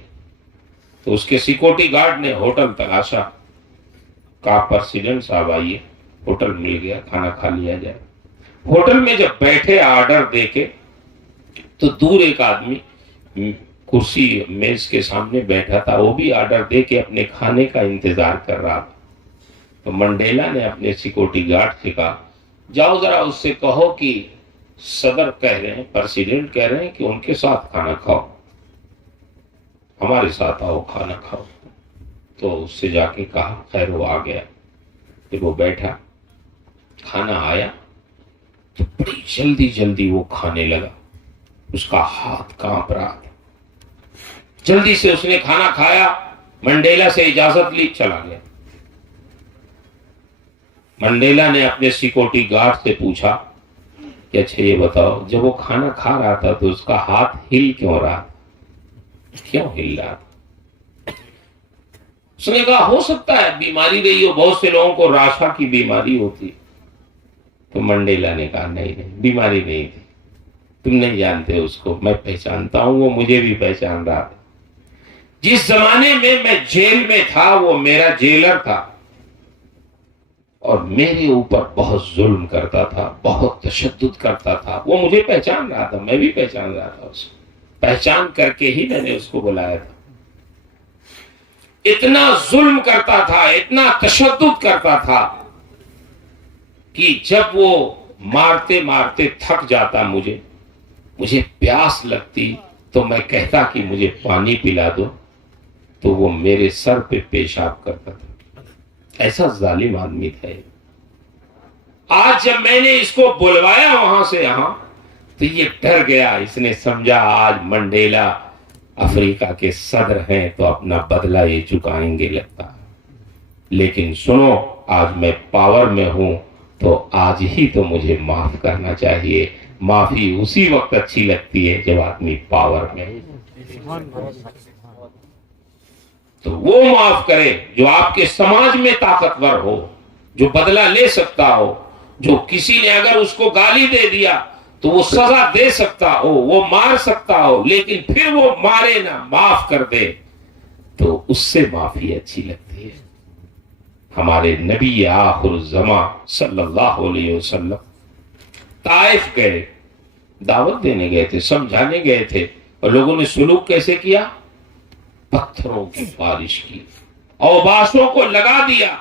تو اس کے سیکورٹی گارڈ نے ہوٹل تلاشا. کہا پریزیڈنٹ صاحب آئیے، ہوٹل مل گیا، کھانا کھا لیا جائے. ہوٹل میں جب بیٹھے آرڈر دے کے، تو دور ایک آدمی کرسی میز کے سامنے بیٹھا تھا، وہ بھی آرڈر دے کے اپنے کھانے کا انتظار کر رہا تھا. تو منڈیلا نے اپنے سیکورٹی گارڈ سے کہا جاؤ ذرا اس سے کہو کہ صدر کہہ رہے ہیں، پریزیڈنٹ کہہ رہے ہیں کہ ان کے ساتھ کھانا کھاؤ، ہمارے ساتھ آؤ کھانا کھاؤ. تو اس سے جا کے کہا، خیر وہ آ گیا. پھر وہ بیٹھا، کھانا آیا تو بڑی جلدی جلدی وہ کھانے لگا. اس کا ہاتھ کانپ رہا تھا. جلدی سے اس نے کھانا کھایا، منڈیلا سے اجازت لی، چلا گیا. منڈیلا نے اپنے سیکورٹی گارڈ سے پوچھا کہ اچھا یہ بتاؤ، جب وہ کھانا کھا رہا تھا تو اس کا ہاتھ ہل کیوں رہا، کیوں ہل رہا؟ اس نے کہا ہو سکتا ہے بیماری رہی ہو، بہت سے لوگوں کو راشا کی بیماری ہوتی. تو منڈیلا نے کہا نہیں بیماری نہیں تھی، تم نہیں جانتے اس کو، میں پہچانتا ہوں، وہ مجھے بھی پہچان رہا تھا. جس زمانے میں جیل میں تھا وہ میرا جیلر تھا اور میرے اوپر بہت ظلم کرتا تھا، بہت تشدد کرتا تھا. وہ مجھے پہچان رہا تھا، میں بھی پہچان رہا تھا اس کو. پہچان کر کے ہی میں نے اس کو بلایا تھا. اتنا ظلم کرتا تھا، اتنا تشدد کرتا تھا کہ جب وہ مارتے مارتے تھک جاتا، مجھے پیاس لگتی تو میں کہتا کہ مجھے پانی پلا دو، تو وہ میرے سر پہ پیشاب کرتا تھا. ایسا ظالم آدمی تھا. آج جب میں نے اس کو بلوایا وہاں سے یہاں تو یہ ڈر گیا. اس نے سمجھا آج منڈیلا افریقہ کے صدر ہیں تو اپنا بدلہ یہ چکائیں گے لگتا. لیکن سنو، آج میں پاور میں ہوں تو آج ہی تو مجھے معاف کرنا چاہیے. معافی اسی وقت اچھی لگتی ہے جب آدمی پاور میں ہے. تو وہ معاف کرے جو آپ کے سماج میں طاقتور ہو، جو بدلہ لے سکتا ہو، جو کسی نے اگر اس کو گالی دے دیا تو وہ سزا دے سکتا ہو، وہ مار سکتا ہو، لیکن پھر وہ مارے نہ، معاف کر دے، تو اس سے معافی اچھی لگتی ہے. ہمارے نبی آخر الزمان صلی اللہ علیہ وسلم طائف گئے، دعوت دینے گئے تھے، سمجھانے گئے تھے، اور لوگوں نے سلوک کیسے کیا؟ پتھروں کی بارش کی، اوباشوں کو لگا دیا.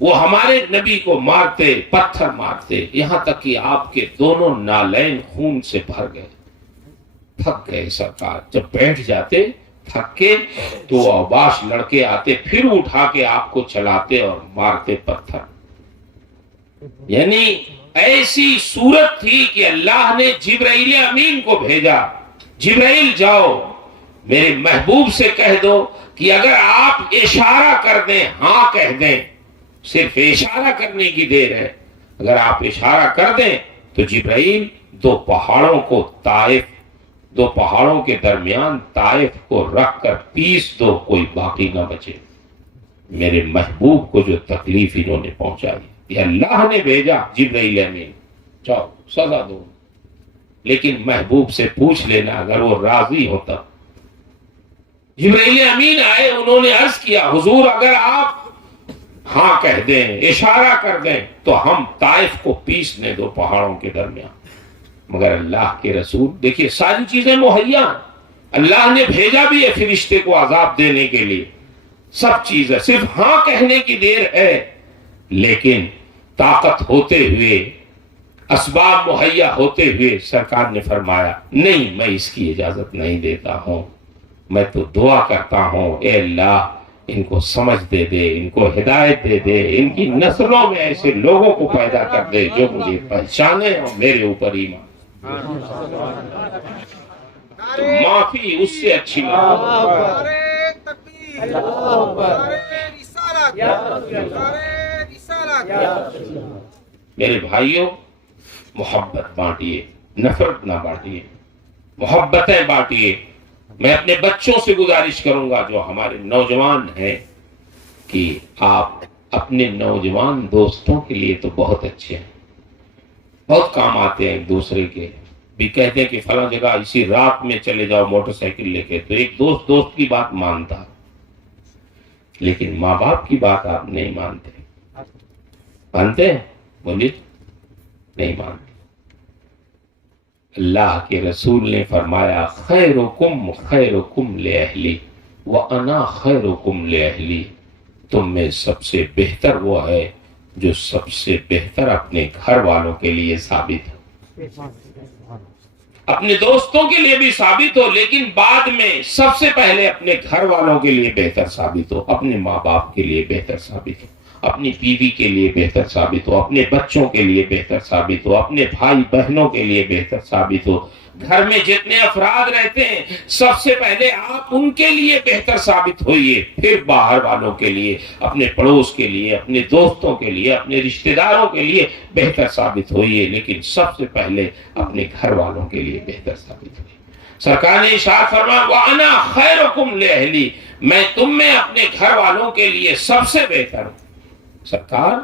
وہ ہمارے نبی کو مارتے، پتھر مارتے، یہاں تک کہ آپ کے دونوں نالین خون سے بھر گئے. تھک گئے سرکار. جب بیٹھ جاتے تھک کے تو اوباش لڑکے آتے، پھر اٹھا کے آپ کو چلاتے اور مارتے پتھر. یعنی ایسی صورت تھی کہ اللہ نے جبرائیل امین کو بھیجا، جبرائیل جاؤ میرے محبوب سے کہہ دو کہ اگر آپ اشارہ کر دیں، ہاں کہہ دیں، صرف اشارہ کرنے کی دیر ہے، اگر آپ اشارہ کر دیں تو جبرائیل 2 پہاڑوں کو طائف، 2 پہاڑوں کے درمیان طائف کو رکھ کر پیس دو، کوئی باقی نہ بچے. میرے محبوب کو جو تکلیف انہوں نے پہنچائی، یہ اللہ نے بھیجا جبرائیل امین، جاؤ سزا دو. لیکن محبوب سے پوچھ لینا اگر وہ راضی ہوتا. جبرائیل امین آئے، انہوں نے عرض کیا حضور اگر آپ ہاں کہہ دیں، اشارہ کر دیں تو ہم طائف کو پیس لیں 2 پہاڑوں کے درمیان. مگر اللہ کے رسول، دیکھیے ساری چیزیں مہیا، اللہ نے بھیجا بھی ہے فرشتے کو عذاب دینے کے لیے، سب چیزیں، صرف ہاں کہنے کی دیر ہے. لیکن طاقت ہوتے ہوئے، اسباب مہیا ہوتے ہوئے سرکار نے فرمایا نہیں، میں اس کی اجازت نہیں دیتا ہوں. میں تو دعا کرتا ہوں اے اللہ ان کو سمجھ دے دے، ان کو ہدایت دے دے، ان کی نسلوں میں ایسے لوگوں کو پیدا کر دے جو مجھے پہچانے اور میرے اوپر ایمان۔ تو معافی اس سے اچھی بات۔ میرے بھائیوں، محبت بانٹیے، نفرت نہ بانٹیے، محبتیں بانٹیے۔ میں اپنے بچوں سے گزارش کروں گا جو ہمارے نوجوان ہیں کہ آپ اپنے نوجوان دوستوں کے لیے تو بہت اچھے ہیں، بہت کام آتے ہیں، ایک دوسرے کے بھی کہتے ہیں کہ فلاں جگہ اسی رات میں چلے جاؤ موٹر سائیکل لے کے، تو ایک دوست کی بات مانتا، لیکن ماں باپ کی بات آپ نہیں مانتے۔ مانتے ہیں؟ بولیے، نہیں مانتے۔ اللہ کے رسول نے فرمایا خیرکم خیرکم لأہلی وَأَنَا خیرکم لأہلی، تم میں سب سے بہتر وہ ہے جو سب سے بہتر اپنے گھر والوں کے لیے ثابت ہو، اپنے دوستوں کے لیے بھی ثابت ہو، لیکن بعد میں سب سے پہلے اپنے گھر والوں کے لیے بہتر ثابت ہو، اپنے ماں باپ کے لیے بہتر ثابت ہو، اپنی بیوی کے لیے بہتر ثابت ہو، اپنے بچوں کے لیے بہتر ثابت ہو، اپنے بھائی بہنوں کے لیے بہتر ثابت ہو۔ گھر میں جتنے افراد رہتے ہیں سب سے پہلے آپ ان کے لیے بہتر ثابت ہوئیے، پھر باہر والوں کے لیے، اپنے پڑوس کے لیے، اپنے دوستوں کے لیے، اپنے رشتہ داروں کے لیے بہتر ثابت ہوئیے، لیکن سب سے پہلے اپنے گھر والوں کے لیے بہتر ثابت ہوئیے۔ سرکار نے ارشاد فرمایا وَأَنَا خَيْرُكُمْ لِأَهْلِي، میں تم میں اپنے گھر والوں کے لیے سب سے بہتر ہوں۔ سرکار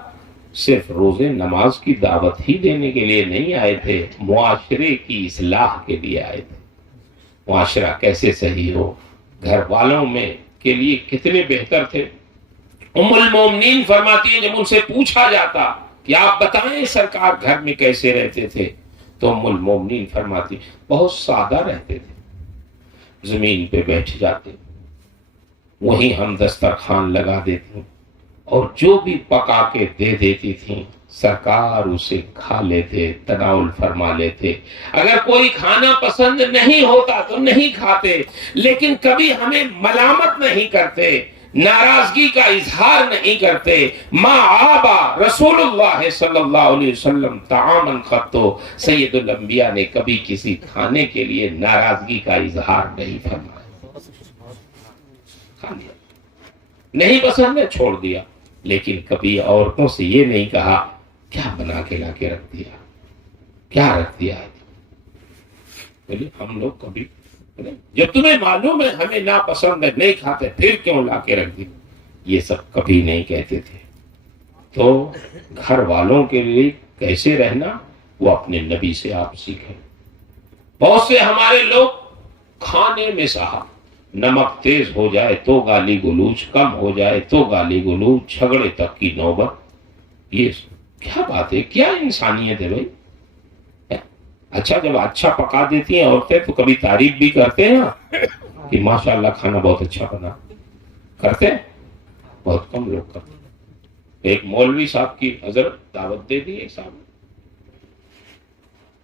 صرف روزے نماز کی دعوت ہی دینے کے لیے نہیں آئے تھے، معاشرے کی اصلاح کے لیے آئے تھے۔ معاشرہ کیسے صحیح ہو، گھر والوں میں کے لیے کتنے بہتر تھے۔ ام المومنین فرماتی ہیں جب ان سے پوچھا جاتا کہ آپ بتائیں سرکار گھر میں کیسے رہتے تھے، تو ام المومنین فرماتی بہت سادہ رہتے تھے، زمین پہ بیٹھ جاتے، وہیں ہم دسترخوان لگا دیتے اور جو بھی پکا کے دے دیتی تھیں سرکار اسے کھا لیتے، تناول فرما لیتے۔ اگر کوئی کھانا پسند نہیں ہوتا تو نہیں کھاتے، لیکن کبھی ہمیں ملامت نہیں کرتے، ناراضگی کا اظہار نہیں کرتے۔ ما آبا رسول اللہ صلی اللہ علیہ وسلم طعاما قط، سید الانبیاء نے کبھی کسی کھانے کے لیے ناراضگی کا اظہار نہیں فرمایا، کھا لیا، نہیں پسند ہے چھوڑ دیا، لیکن کبھی عورتوں سے یہ نہیں کہا کیا بنا کے لا کے رکھ دیا، کیا رکھ دیا ہے۔ بولے ہم لوگ کبھی جب تمہیں معلوم ہے ہمیں ناپسند ہے نہیں کھاتے پھر کیوں لا کے رکھ دی، یہ سب کبھی نہیں کہتے تھے۔ تو گھر والوں کے لیے کیسے رہنا وہ اپنے نبی سے آپ سیکھیں۔ بہت سے ہمارے لوگ کھانے میں صاحب نمک تیز ہو جائے تو گالی گلوچ، کم ہو جائے تو گالی گلوچ، جھگڑے تک کی نوبت۔ یہ کیا بات ہے، کیا انسانیت ہے بھائی؟ اچھا جب اچھا پکا دیتی ہیں عورتیں تو کبھی تعریف بھی کرتے ہیں نا کہ ماشاءاللہ کھانا بہت اچھا بنا، کرتے ہیں؟ بہت کم لوگ کرتے ہیں۔ ایک مولوی صاحب کی حضرت دعوت دے دی ایک صاحب،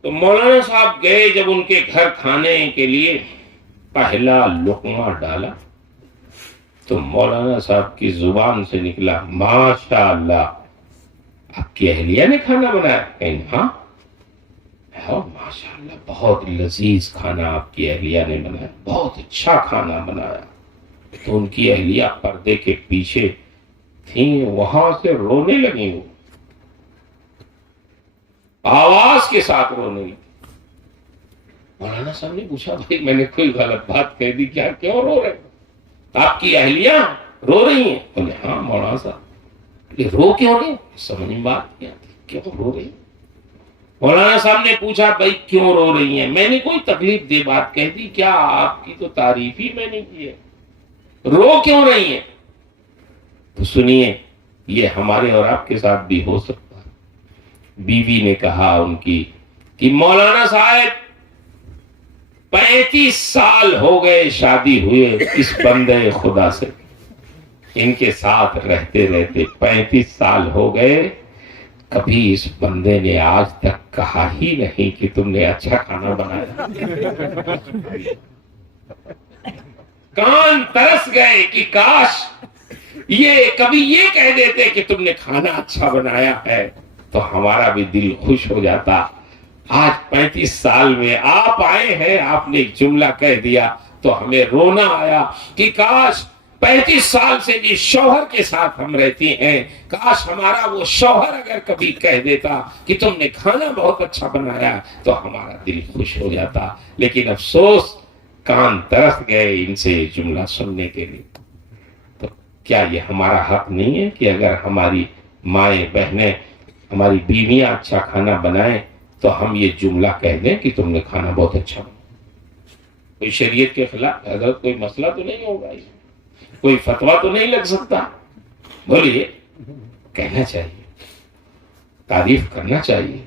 تو مولانا صاحب گئے، جب ان کے گھر کھانے کے لیے پہلا لقمہ ڈالا تو مولانا صاحب کی زبان سے نکلا ماشاءاللہ، آپ کی اہلیہ نے کھانا بنایا؟ کہیں ہاں ماشاءاللہ بہت لذیذ کھانا آپ کی اہلیہ نے بنایا، بہت اچھا کھانا بنایا۔ تو ان کی اہلیہ پردے کے پیچھے تھیں، وہاں سے رونے لگی، وہ آواز کے ساتھ رونے لگی۔ مولانا صاحب نے پوچھا بھائی میں نے کوئی غلط بات کہہ دی کیا، کیوں رو رہے؟ آپ کی اہلیہ رو رہی ہیں؟ بولے ہاں مولانا صاحب۔ رو کیوں نہیں؟ سمجھ میں بات کیا کیوں رو رہی؟ مولانا صاحب نے پوچھا بھائی کیوں رو رہی ہیں؟ میں نے کوئی تکلیف دہ بات کہہ دی کیا؟ آپ کی تو تعریف ہی میں نے کی ہے، رو کیوں رہی ہیں؟ تو سنیے، یہ ہمارے اور آپ کے ساتھ بھی ہو سکتا ہے۔ بیوی نے کہا ان کی کہ مولانا صاحب 35 سال ہو گئے شادی ہوئے اس بندے خدا سے، ان کے ساتھ رہتے رہتے 35 سال ہو گئے، کبھی اس بندے نے آج تک کہا ہی نہیں کہ تم نے اچھا کھانا بنایا۔ کان ترس گئے کہ کاش یہ کبھی یہ کہہ دیتے کہ تم نے کھانا اچھا بنایا ہے تو ہمارا بھی دل خوش ہو جاتا. آج 35 سال میں آپ آئے ہیں, آپ نے ایک جملہ کہہ دیا تو ہمیں رونا آیا کہ کاش 35 سال سے جس شوہر کے ساتھ ہم رہتی ہیں, کاش ہمارا وہ شوہر اگر کبھی کہہ دیتا کہ تم نے کھانا بہت اچھا بنایا تو ہمارا دل خوش ہو جاتا. لیکن افسوس کان ترس گئے ان سے جملہ سننے کے لیے. تو کیا یہ ہمارا حق نہیں ہے کہ اگر ہماری مائیں بہنیں, ہماری بیویاں اچھا کھانا بنائیں تو ہم یہ جملہ کہہ دیں کہ تم نے کھانا بہت اچھا بنایا؟ کوئی شریعت کے خلاف حضرت کوئی مسئلہ تو نہیں ہوگا, اس میں کوئی فتویٰ تو نہیں لگ سکتا؟ بولیے. کہنا چاہیے, تعریف کرنا چاہیے.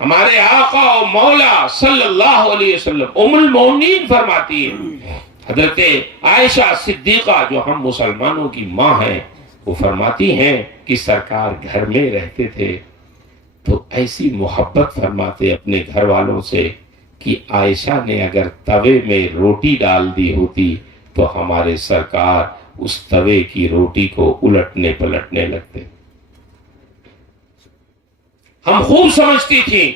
ہمارے آقا و مولا صلی اللہ علیہ وسلم ام المومنین فرماتی ہے, حضرت عائشہ صدیقہ جو ہم مسلمانوں کی ماں ہیں, وہ فرماتی ہیں کہ سرکار گھر میں رہتے تھے تو ایسی محبت فرماتے اپنے گھر والوں سے کہ عائشہ نے اگر توے میں روٹی ڈال دی ہوتی تو ہمارے سرکار اس توے کی روٹی کو الٹنے پلٹنے لگتے. ہم خوب سمجھتی تھی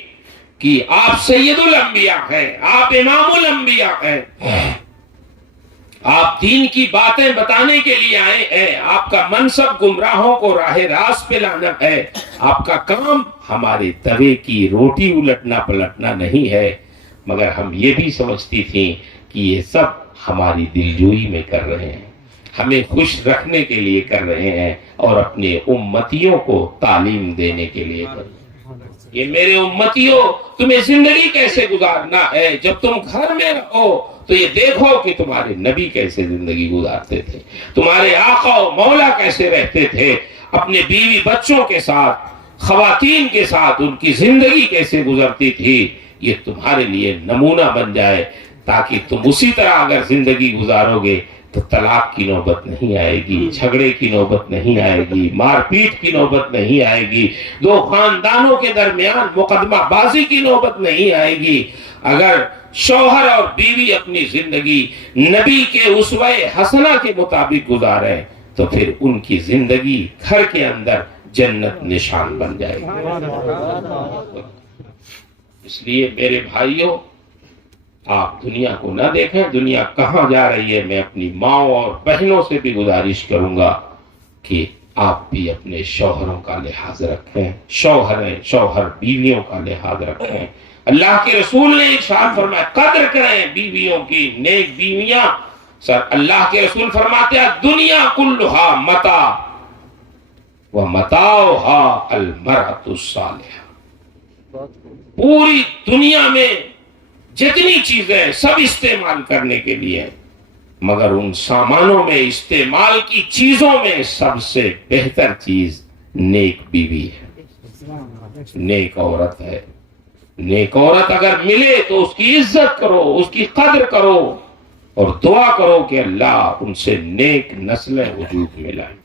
کہ آپ سید الانبیاء ہیں, آپ امام الانبیاء ہیں, آپ دین کی باتیں بتانے کے لیے آئے ہیں, آپ کا منصب گمراہوں کو راہ راست پہ لانا ہے, آپ کا کام ہمارے توے کی روٹی الٹنا پلٹنا نہیں ہے. مگر ہم یہ بھی سمجھتی تھیں کہ یہ سب ہماری دلجوئی میں کر رہے ہیں, ہمیں خوش رکھنے کے لیے کر رہے ہیں اور اپنے امتیوں کو تعلیم دینے کے لیے کر رہے ہیں. یہ میرے امتیوں, تمہیں زندگی کیسے گزارنا ہے, جب تم گھر میں رہو تو یہ دیکھو کہ تمہارے نبی کیسے زندگی گزارتے تھے, تمہارے آقا و مولا کیسے رہتے تھے, اپنے بیوی بچوں کے ساتھ, خواتین کے ساتھ ان کی زندگی کیسے گزرتی تھی. یہ تمہارے لیے نمونہ بن جائے تاکہ تم اسی طرح اگر زندگی گزارو گے تو طلاق کی نوبت نہیں آئے گی, جھگڑے کی نوبت نہیں آئے گی, مار پیٹ کی نوبت نہیں آئے گی, دو خاندانوں کے درمیان مقدمہ بازی کی نوبت نہیں آئے گی. اگر شوہر اور بیوی اپنی زندگی نبی کے اسوہ حسنہ کے مطابق گزارے تو پھر ان کی زندگی گھر کے اندر جنت نشان بن جائے گی. اس لیے میرے بھائیوں, آپ دنیا کو نہ دیکھیں دنیا کہاں جا رہی ہے. میں اپنی ماں اور بہنوں سے بھی گزارش کروں گا کہ آپ بھی اپنے شوہروں کا لحاظ رکھیں, شوہر بیویوں کا لحاظ رکھیں. اللہ کے رسول نے ارشاد فرمایا قدر کریں بیویوں کی, نیک بیویاں. سر اللہ کے رسول فرماتے ہیں دنیا کلھا متاع ومتاعها المرأة الصالحہ. پوری دنیا میں جتنی چیزیں سب استعمال کرنے کے لیے, مگر ان سامانوں میں استعمال کی چیزوں میں سب سے بہتر چیز نیک بیوی ہے, نیک عورت ہے. نیک عورت اگر ملے تو اس کی عزت کرو, اس کی قدر کرو اور دعا کرو کہ اللہ ان سے نیک نسلیں وجود میں لائیں.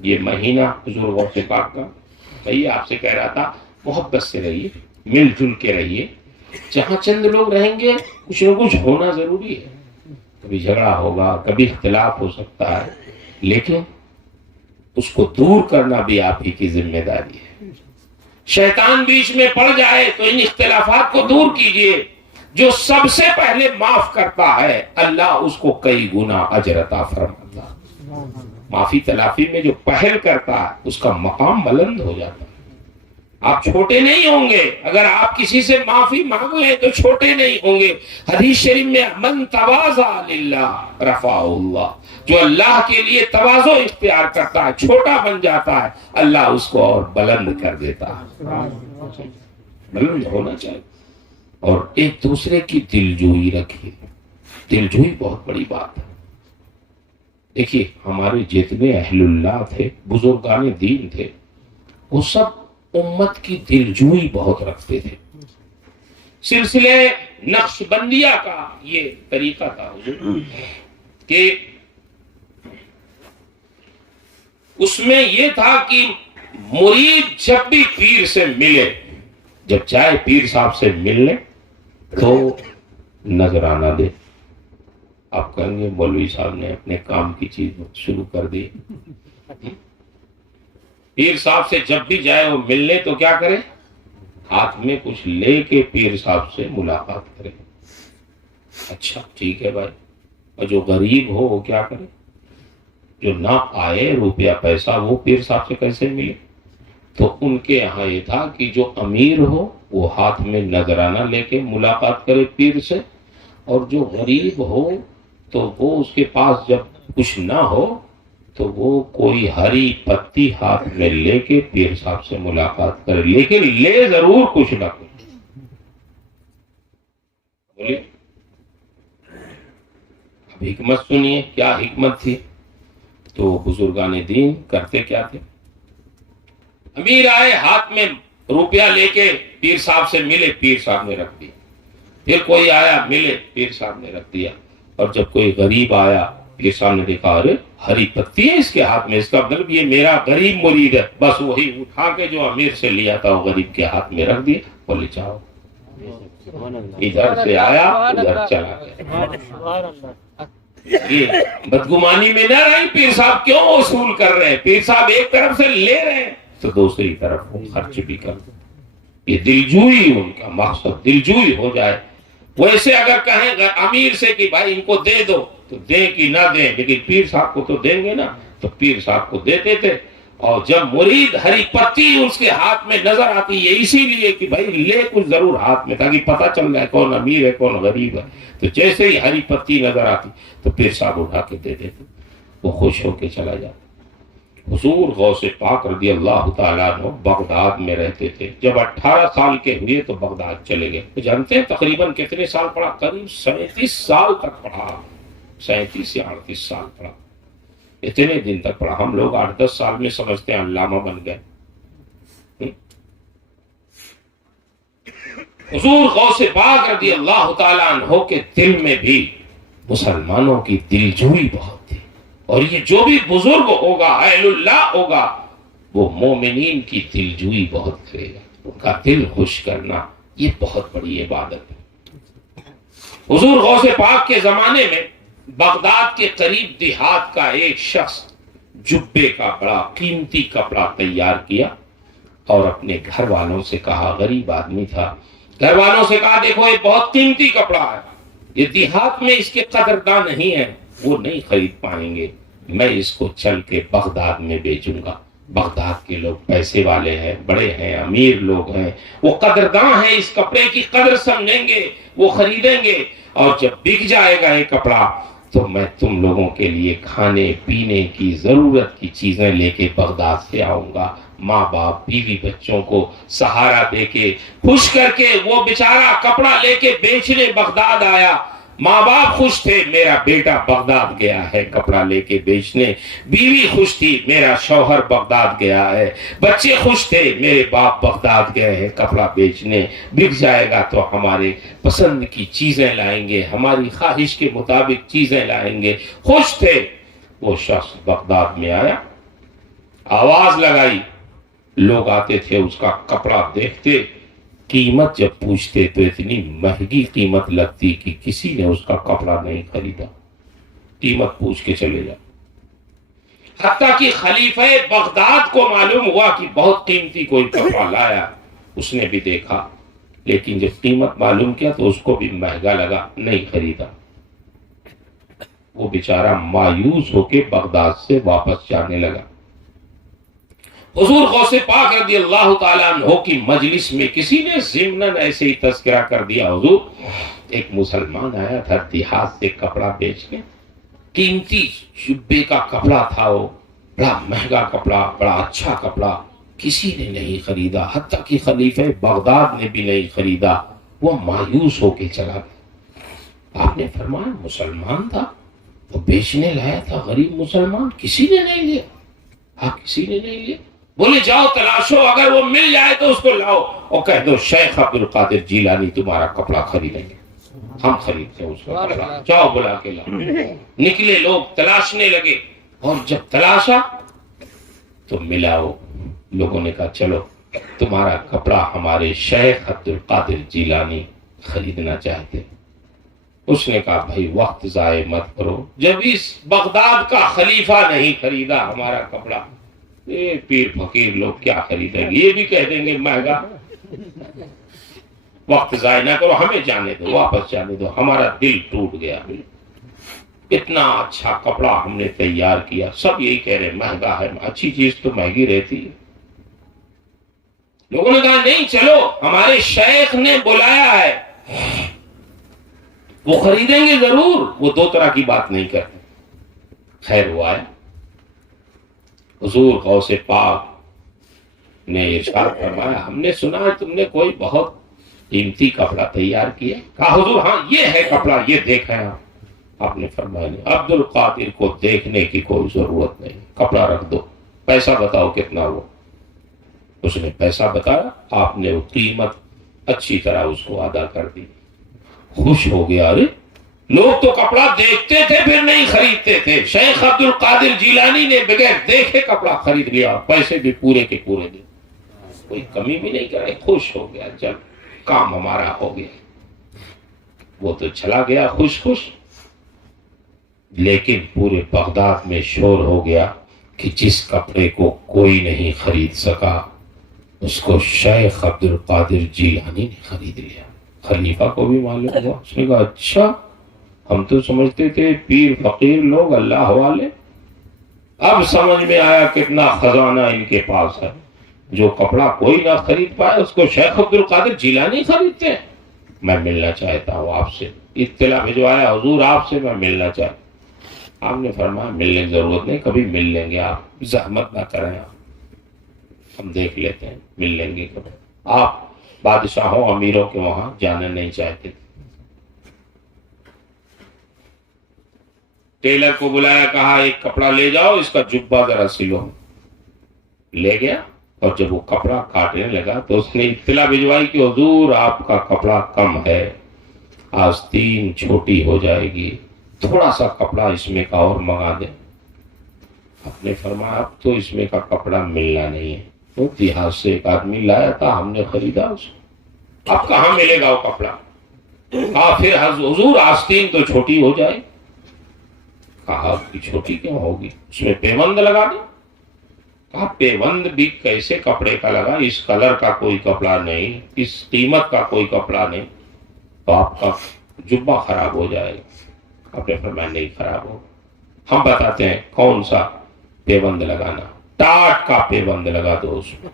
یہ مہینہ حضور غوث پاک کا, بھئی آپ سے کہہ رہا تھا محبت سے رہیے, مل جل کے رہیے. جہاں چند لوگ رہیں گے کچھ نہ کچھ ہونا ضروری ہے, کبھی جھگڑا ہوگا, کبھی اختلاف ہو سکتا ہے, لیکن اس کو دور کرنا بھی آپ ہی کی ذمہ داری ہے. شیطان بیچ میں پڑ جائے تو ان اختلافات کو دور کیجئے. جو سب سے پہلے معاف کرتا ہے اللہ اس کو کئی گنا اجر عطا فرماتا ہے. معافی تلافی میں جو پہل کرتا ہے اس کا مقام بلند ہو جاتا ہے. آپ چھوٹے نہیں ہوں گے, اگر آپ کسی سے معافی مانگ لیں تو چھوٹے نہیں ہوں گے. حدیث شریف میں من تواضع للہ رفعہ اللہ, جو اللہ کے لیے تواضع اختیار کرتا ہے چھوٹا بن جاتا ہے, اللہ اس کو اور بلند کر دیتا ہے. بلند ہونا چاہیے اور ایک دوسرے کی دلجوئی رکھیے. دلجوئی بہت بڑی بات ہے. دیکھیے ہمارے جتنے اہل اللہ تھے, بزرگان دین تھے, وہ سب امت کی دلجوئی بہت رکھتے تھے. سلسلے نقش بندیہ کا یہ طریقہ تھا کہ اس میں یہ تھا کہ مرید جب بھی پیر سے ملے, جب چاہے پیر صاحب سے ملنے تو نذرانہ دے. آپ کہیں گے مولوی صاحب نے اپنے کام کی چیز شروع کر دی. پیر صاحب سے جب بھی جائے وہ ملنے تو کیا کرے؟ ہاتھ میں کچھ لے کے پیر صاحب سے ملاقات کرے. اچھا ٹھیک ہے بھائی. اور جو غریب ہو وہ کیا کرے؟ جو نہ آئے روپیہ پیسہ وہ پیر صاحب سے کیسے ملے؟ تو ان کے یہاں یہ تھا کہ جو امیر ہو وہ ہاتھ میں نذرانہ لے کے ملاقات کرے پیر سے، اور جو غریب ہو تو وہ اس کے پاس جب کچھ نہ ہو تو وہ کوئی ہری پتی ہاتھ میں لے کے پیر صاحب سے ملاقات کرے، لیکن لے ضرور کچھ نہ کچھ. بولیے اب حکمت سنیے کیا حکمت تھی. تو بزرگان دین کرتے کیا تھے؟ امیر آئے ہاتھ میں روپیہ لے کے پیر صاحب سے ملے، پیر صاحب نے رکھ دیا. پھر کوئی آیا ملے، پیر صاحب نے رکھ دیا. اور جب کوئی غریب آیا پیر صاحب نے دیکھا ارے ہری پتی ہے اس کے ہاتھ میں، اس کا مطلب یہ میرا غریب مرید ہے. بس وہی اٹھا کے جو امیر سے لیا تھا وہ غریب کے ہاتھ میں رکھ دیا. بولے جاؤ. ادھر سے آیا ادھر چلا گیا. یہ بدگمانی میں نہ رہی. پیر صاحب کیوں وصول کر رہے ہیں؟ پیر صاحب ایک طرف سے لے رہے ہیں تو دوسری طرف وہ خرچ بھی کر. یہ دلجوئی ان کا مقصد، دلجوئی ہو جائے. ویسے اگر کہیں امیر سے کہ بھائی ان کو دے دو تو دیں کہ نہ دیں، لیکن پیر صاحب کو تو دیں گے نا. تو پیر صاحب کو دیتے تھے. اور جب مرید ہری پتی اس کے ہاتھ میں نظر آتی ہے اسی لیے کہ بھائی لے کچھ ضرور ہاتھ میں تاکہ پتہ چل جائے کون امیر ہے کون غریب ہے. تو جیسے ہی ہری پتی نظر آتی تو پیر صاحب اٹھا کے دے دیتے. وہ خوش ہو کے چلا جاتا. حضور غوث پاک رضی اللہ تعالیٰ عنہ بغداد میں رہتے تھے. جب 18 سال کے ہوئے تو بغداد چلے گئے. جانتے ہیں تقریباً کتنے سال پڑھا؟ قریب 37 سال تک پڑھا. 37 یا 38 سال پڑھا. اتنے دن تک پڑھا. ہم لوگ 8-10 سال میں سمجھتے ہیں علامہ بن گئے. حضور غوث پاک رضی اللہ تعالیٰ عنہ کے دل میں بھی مسلمانوں کی دلجوئی بہت تھی. اور یہ جو بھی بزرگ ہوگا اہل اللہ ہوگا وہ مومنین کی دلجوئی بہت کرے گا. ان کا دل خوش کرنا یہ بہت بڑی عبادت ہے. حضور غوث پاک کے زمانے میں بغداد کے قریب دیہات کا ایک شخص جبے کا بڑا قیمتی کپڑا تیار کیا اور اپنے گھر والوں سے کہا، غریب آدمی تھا، گھر والوں سے کہا دیکھو یہ بہت قیمتی کپڑا ہے، یہ دیہات میں اس کے قدرداں نہیں ہے، وہ نہیں خرید پائیں گے، میں اس کو چل کے بغداد میں بیچوں گا. بغداد کے لوگ پیسے والے ہیں، بڑے ہیں، امیر لوگ ہیں، وہ قدرداں ہیں، اس کپڑے کی قدر سمجھیں گے، وہ خریدیں گے. اور جب بک جائے گا یہ کپڑا تو میں تم لوگوں کے لیے کھانے پینے کی ضرورت کی چیزیں لے کے بغداد سے آؤں گا. ماں باپ بیوی بچوں کو سہارا دے کے خوش کر کے وہ بیچارہ کپڑا لے کے بیچنے بغداد آیا. ماں باپ خوش تھے میرا بیٹا بغداد گیا ہے کپڑا لے کے بیچنے، بیوی خوش تھی میرا شوہر بغداد گیا ہے، بچے خوش تھے میرے باپ بغداد گئے ہیں کپڑا بیچنے، بک جائے گا تو ہمارے پسند کی چیزیں لائیں گے، ہماری خواہش کے مطابق چیزیں لائیں گے. خوش تھے. وہ شخص بغداد میں آیا، آواز لگائی، لوگ آتے تھے اس کا کپڑا دیکھتے، قیمت جب پوچھتے تو اتنی مہنگی قیمت لگتی کہ کسی نے اس کا کپڑا نہیں خریدا. قیمت پوچھ کے چلے جا. حتیٰ کہ خلیفہ بغداد کو معلوم ہوا کہ بہت قیمتی کوئی کپڑا لایا، اس نے بھی دیکھا، لیکن جب قیمت معلوم کیا تو اس کو بھی مہنگا لگا، نہیں خریدا. وہ بیچارہ مایوس ہو کے بغداد سے واپس جانے لگا. حضور غوث پاک رضی اللہ تعالیٰ عنہ کی مجلس میں کسی نے ضمناً ایسے ہی تذکرہ کر دیا، حضور ایک مسلمان آیا تھا دیہات سے کپڑا بیچنے، قیمتی جبے کا کپڑا تھا، وہ بڑا مہنگا کپڑا، بڑا اچھا کپڑا، کسی نے نہیں خریدا، حتیٰ کہ خلیفہ بغداد نے بھی نہیں خریدا. وہ مایوس ہو کے چلا گیا. آپ نے فرمایا مسلمان تھا، وہ بیچنے لایا تھا، غریب مسلمان، کسی نے نہیں لیا. ہاں کسی نے نہیں لیا. بولے جاؤ تلاشو، اگر وہ مل جائے تو اس کو لاؤ اور کہہ دو شیخ عبد القادر جیلانی تمہارا کپڑا خریدیں گے، ہم خریدتے ہیں اس کا کپڑا، جاؤ بلا کے لاؤ. نکلے لوگ تلاشنے لگے اور جب تلاشا تو ملا. وہ لوگوں نے کہا چلو تمہارا کپڑا ہمارے شیخ عبد القادر جیلانی خریدنا چاہتے. اس نے کہا بھائی وقت ضائع مت کرو، جب اس بغداد کا خلیفہ نہیں خریدا ہمارا کپڑا، یہ پیر فقیر لوگ کیا خریدیں گے، یہ بھی کہہ دیں گے مہنگا۔ وقت ضائع نہ کرو، ہمیں جانے دو، واپس جانے دو۔ ہمارا دل ٹوٹ گیا، اتنا اچھا کپڑا ہم نے تیار کیا، سب یہی کہہ رہے مہنگا ہے، اچھی چیز تو مہنگی رہتی ہے۔ لوگوں نے کہا نہیں چلو، ہمارے شیخ نے بلایا ہے، وہ خریدیں گے ضرور، وہ دو طرح کی بات نہیں کرتے۔ خیر ہوا ہے، حضور غوث پاک نے ارشاد فرمایا ہم نے سنا ہے تم نے کوئی بہت قیمتی کپڑا تیار کیا۔ کہا حضور ہاں یہ ہے کپڑا، یہ دیکھیں آپ نے فرمایا نہیں، عبد القادر کو دیکھنے کی کوئی ضرورت نہیں، کپڑا رکھ دو، پیسہ بتاؤ کتنا ہوا۔ اس نے پیسہ بتایا، آپ نے وہ قیمت اچھی طرح اس کو ادا کر دی۔ خوش ہو گیا، ارے لوگ تو کپڑا دیکھتے تھے پھر نہیں خریدتے تھے، شیخ عبد القادر جیلانی نے بغیر دیکھے کپڑا خرید لیا، پیسے بھی پورے کے پورے دے، کوئی کمی بھی نہیں کرے، خوش ہو گیا، جب کام ہمارا ہو گیا۔ وہ تو چلا گیا خوش خوش، لیکن پورے بغداد میں شور ہو گیا کہ جس کپڑے کو کوئی نہیں خرید سکا اس کو شیخ عبد القادر جیلانی نے خرید لیا۔ خلیفہ کو بھی معلوم ہوا، اس نے کہا اچھا ہم تو سمجھتے تھے پیر فقیر لوگ اللہ والے، اب سمجھ میں آیا کتنا خزانہ ان کے پاس ہے، جو کپڑا کوئی نہ خرید پائے اس کو شیخ عبد القادر جیلانی خریدتے ہیں۔ میں ملنا چاہتا ہوں آپ سے، اطلاع بھجوایا حضور آپ سے میں ملنا چاہتا ہوں۔ آپ نے فرمایا ملنے کی ضرورت نہیں، کبھی مل لیں گے، آپ زحمت نہ کریں، ہم دیکھ لیتے ہیں، مل لیں گے کبھی۔ آپ بادشاہوں امیروں کے وہاں جانا نہیں چاہتے۔ ٹیلر کو بلایا، کہا ایک کپڑا لے جاؤ، اس کا جبہ ذرا سلو۔ لے گیا، اور جب وہ کپڑا کاٹنے لگا تو اس نے اطلاع بھجوائی کہ حضور آپ کا کپڑا کم ہے، آستین چھوٹی ہو جائے گی، تھوڑا سا کپڑا اس میں کا اور منگا دیں۔ آپ نے فرمایا اب تو اس میں کا کپڑا ملنا نہیں ہے، تو دیہات سے ایک آدمی لایا تھا، ہم نے خریدا اس کو، اب کہاں ملے گا وہ کپڑا؟ کہا پھر حضور آستین تو چھوٹی ہو جائے۔ کہا کہ چھوٹی کیوں ہوگی، اس میں پیوند لگا دیں۔ کہا پیوند بھی کیسے کپڑے کا لگا، اس کلر کا کوئی کپڑا نہیں، اس قیمت کا کوئی کپڑا نہیں، تو آپ کا جبہ خراب ہو جائے گا۔ آپ نے فرمایا نہیں خراب ہو، ہم بتاتے ہیں کون سا پیوند لگانا، ٹاٹ کا پیوند لگا دو اس میں۔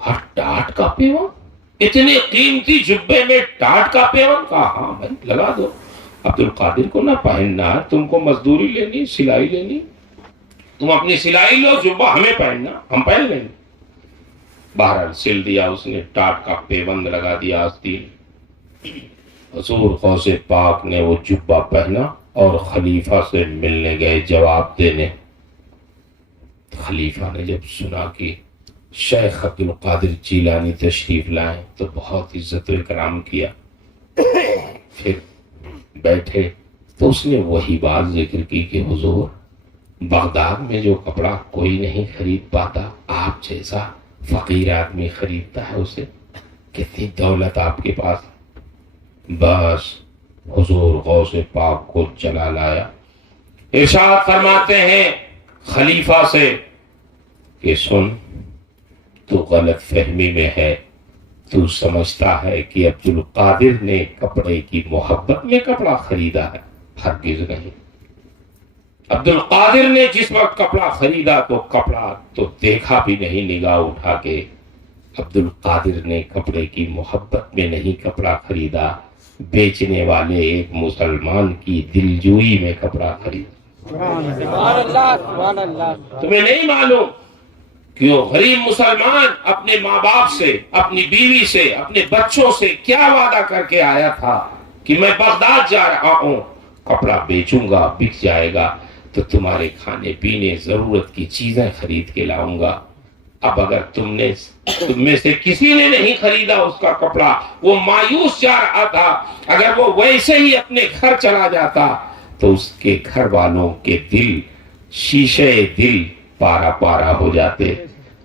ہاں ٹاٹ کا پیوند، اتنے قیمتی جبے میں ٹاٹ کا پیوند؟ کہا ہاں بھائی لگا دو، عبد القادر کو نہ پہننا، تم کو مزدوری لینی، سلائی لینی، تم اپنی سلائی لو، جبہ ہمیں پہننا، ہم پہن لیں گے۔ بہرحال سل دیا اس نے، ٹاٹ کا پیوند لگا دیا آستین۔ حضور غوث پاک نے وہ جبہ پہنا اور خلیفہ سے ملنے گئے جواب دینے۔ خلیفہ نے جب سنا کہ شیخ عبد القادر جیلانی تشریف لائے تو بہت عزت و اکرام کیا۔ پھر بیٹھے تو اس نے وہی بات ذکر کی کہ حضور بغداد میں جو کپڑا کوئی نہیں خرید پاتا، آپ جیسا فقیر آدمی خریدتا ہے اسے، کتنی دولت آپ کے پاس۔ بس حضور غوث پاک کو چلا لایا، ارشاد فرماتے ہیں خلیفہ سے کہ سن تو غلط فہمی میں ہے، تو سمجھتا ہے کہ عبد القادر نے کپڑے کی محبت میں کپڑا خریدا ہے، ہرگز نہیں۔ عبد القادر نے جس وقت کپڑا خریدا تو کپڑا تو دیکھا بھی نہیں نگاہ اٹھا کے، عبد القادر نے کپڑے کی محبت میں نہیں کپڑا خریدا، بیچنے والے ایک مسلمان کی دلجوئی میں کپڑا خریدا۔ سبحان اللہ سبحان اللہ۔ تمہیں نہیں معلوم کہ وہ غریب مسلمان اپنے ماں باپ سے، اپنی بیوی سے، اپنے بچوں سے کیا وعدہ کر کے آیا تھا کہ میں بغداد جا رہا ہوں، کپڑا بیچوں گا، بک جائے گا تو تمہارے کھانے پینے ضرورت کی چیزیں خرید کے لاؤں گا۔ اب اگر تم میں سے کسی نے نہیں خریدا اس کا کپڑا، وہ مایوس جا رہا تھا، اگر وہ ویسے ہی اپنے گھر چلا جاتا تو اس کے گھر والوں کے دل، شیشے دل پارا پارا ہو جاتے۔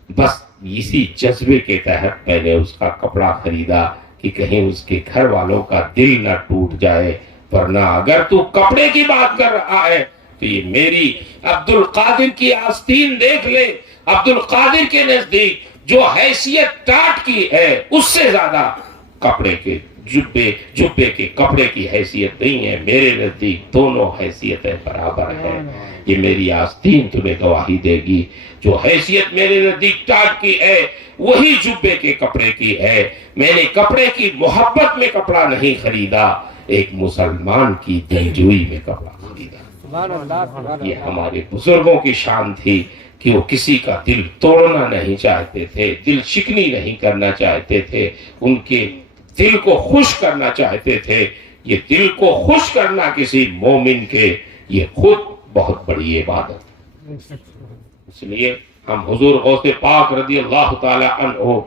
بس اسی جذبے کے تحت میں نے اس کا کپڑا خریدا کہ کہیں اس کے گھر والوں کا دل نہ ٹوٹ جائے، ورنہ اگر تو کپڑے کی بات کر رہا ہے تو یہ میری عبد القادر کی آستین دیکھ لے. عبد القادر کے نزدیک جو حیثیت ٹاٹ کی ہے اس سے زیادہ کپڑے کے جبے کے کپڑے کی حیثیت نہیں ہے. میرے نزدیک دونوں حیثیتیں برابر ہیں. یہ میری آستین تمہیں گواہی دے گی. جو حیثیت میرے نزدیک ٹاٹ کی ہے وہی جبے کے کپڑے کی ہے. میں نے کپڑے کی محبت میں کپڑا نہیں خریدا, ایک مسلمان کی دلجوئی میں کپڑا خریدا. سبحان اللہ سبحان یہ اللہ. ہمارے بزرگوں کی شان تھی کہ وہ کسی کا دل توڑنا نہیں چاہتے تھے, دل شکنی نہیں کرنا چاہتے تھے, ان کے دل کو خوش کرنا چاہتے تھے. یہ دل کو خوش کرنا کسی مومن کے یہ خود بہت بڑی عبادت. اس لیے ہم حضور غوث پاک رضی اللہ تعالی عنہ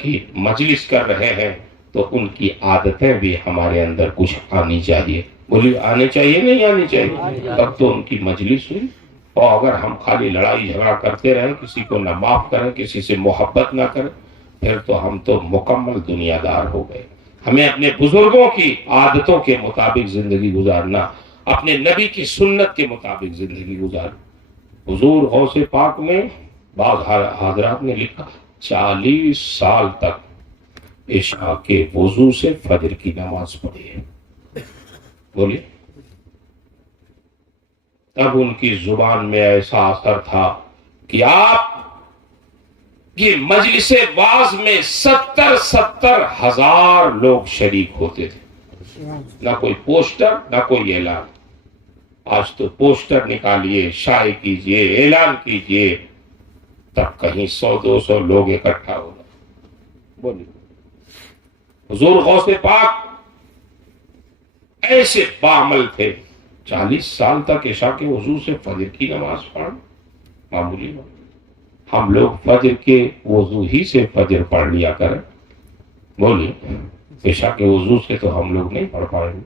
کی مجلس کر رہے ہیں تو ان کی عادتیں بھی ہمارے اندر کچھ آنی چاہیے. بولی آنے چاہیے نہیں آنی چاہیے؟ تب تو ان کی مجلس ہوئی. اور اگر ہم خالی لڑائی جھگڑا کرتے رہیں, کسی کو نہ معاف کریں, کسی سے محبت نہ کریں, پھر تو ہم تو مکمل دنیا دار ہو گئے. ہمیں اپنے بزرگوں کی عادتوں کے مطابق زندگی گزارنا, اپنے نبی کی سنت کے مطابق زندگی گزارنا. حضور غوث پاک میں بعض حضرات نے لکھا 40 سال تک عشاء کے وضو سے فجر کی نماز پڑھی ہے. بولیے. تب ان کی زبان میں ایسا اثر تھا کہ آپ یہ مجلس واعظ میں 70 ہزار لوگ شریک ہوتے تھے. نہ کوئی پوسٹر نہ کوئی اعلان. آج تو پوسٹر نکالیے, شائع کیجئے, اعلان کیجئے, تب کہیں 100-200 لوگ اکٹھا ہو گئے. بولیے. حضور غوث پاک ایسے بعمل تھے, 40 سال تک عشاء کے وضو سے فجر کی نماز پڑھ معمولی بات. ہم لوگ فجر کے وضو ہی سے فجر پڑھ لیا کریں. بولیے. عشاء کے وضو سے تو ہم لوگ نہیں پڑھ پائیں گے.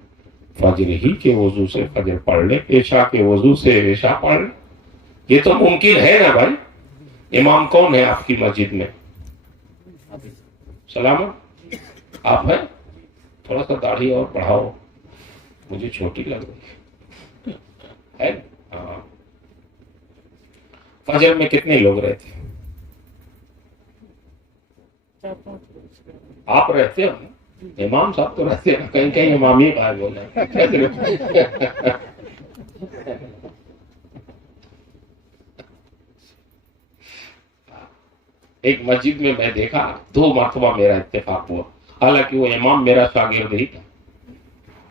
فجر ہی کے وضو سے فجر پڑھ لیں, عشاء کے وضو سے عشاء پڑھ لیں. یہ تو ممکن ہے نا بھائی. امام کون ہے آپ کی مسجد میں؟ سلامت آپ ہیں؟ تھوڑا سا داڑھی اور بڑھاؤ, مجھے چھوٹی لگ رہی ہے. ہاں. فجر میں کتنے لوگ رہتے ہیں؟ آپ رہتے ہو؟ امام صاحب تو رہتے ہیں, کہیں کہیں امام ہی غائب ہو جائے. ایک مسجد میں میں دیکھا 2 مرتبہ میرا اتفاق ہوا, حالانکہ وہ امام میرا شاگرد ہی تھا.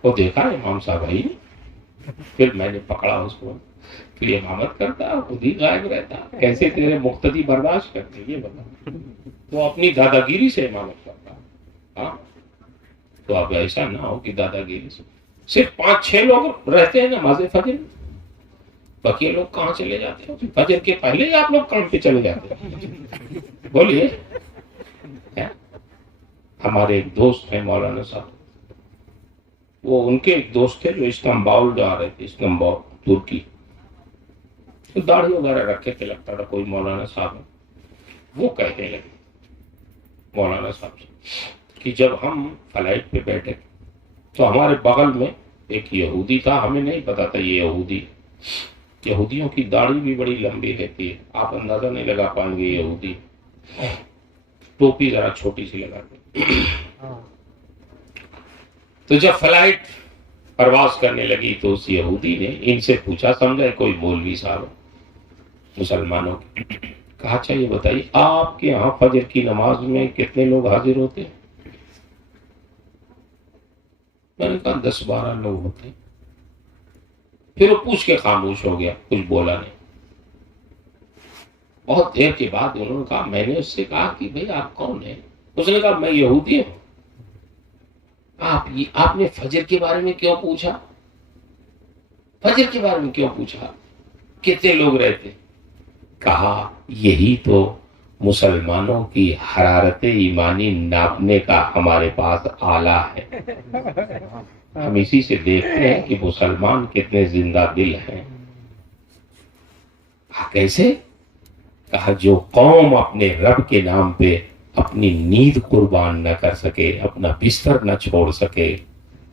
وہ دیکھا امام صاحب ہی, پھر میں نے پکڑا اس کو, تو یہ امامت کرتا خود ہی غائب رہتا, کیسے تیرے مقتدی برداشت کرتے یہ بتا. وہ اپنی دادا گیری سے امامت کرتا. ہاں تو اب ایسا نہ ہو کہ دادا گیری سے صرف 5-6 لوگ رہتے ہیں نماز فجر میں, بقیہ لوگ کہاں چلے جاتے ہیں؟ فجر کے پہلے ہی آپ لوگ کام پہ چلے جاتے ہیں. بولیے. ہمارے ایک دوست ہیں مولانا صاحب, وہ ان کے ایک دوست تھے جو استنبول جا رہے تھے, استنبول ترکی. داڑھی وغیرہ رکھے کے لگتا تھا کوئی مولانا صاحب ہے. وہ کہنے لگے مولانا صاحب سے کہ جب ہم فلائٹ پہ بیٹھے تو ہمارے بغل میں ایک یہودی تھا. ہمیں نہیں پتا تھا یہ یہودی. یہودیوں کی داڑھی بھی بڑی لمبی رہتی ہے, آپ اندازہ نہیں لگا پائیں گے. یہودی ٹوپی ذرا چھوٹی سی لگاتے. تو جب فلائٹ پرواز کرنے لگی تو اس یہودی نے ان سے پوچھا, سمجھا کوئی مولوی صاحب مسلمانوں کے, کہا اچھا یہ بتائیے آپ کے یہاں فجر کی نماز میں کتنے لوگ حاضر ہوتے ہیں؟ میں نے کہا 10-12 لوگ ہوتے ہیں. پھر وہ پوچھ کے خاموش ہو گیا, کچھ بولا نہیں. بہت دیر کے بعد انہوں نے کہا, میں نے اس سے کہا کہ بھئی آپ کون ہیں؟ اس نے کہا میں یہودی ہوں. آپ نے فجر کے بارے میں کیوں پوچھا؟ فجر کے بارے میں کیوں پوچھا؟ کتنے لوگ رہتے؟ کہا یہی تو مسلمانوں کی حرارت ایمانی ناپنے کا ہمارے پاس آلہ ہے. ہم اسی سے دیکھتے ہیں کہ مسلمان کتنے زندہ دل ہیں. کیسے؟ کہا جو قوم اپنے رب کے نام پہ اپنی نیند قربان نہ کر سکے, اپنا بستر نہ چھوڑ سکے,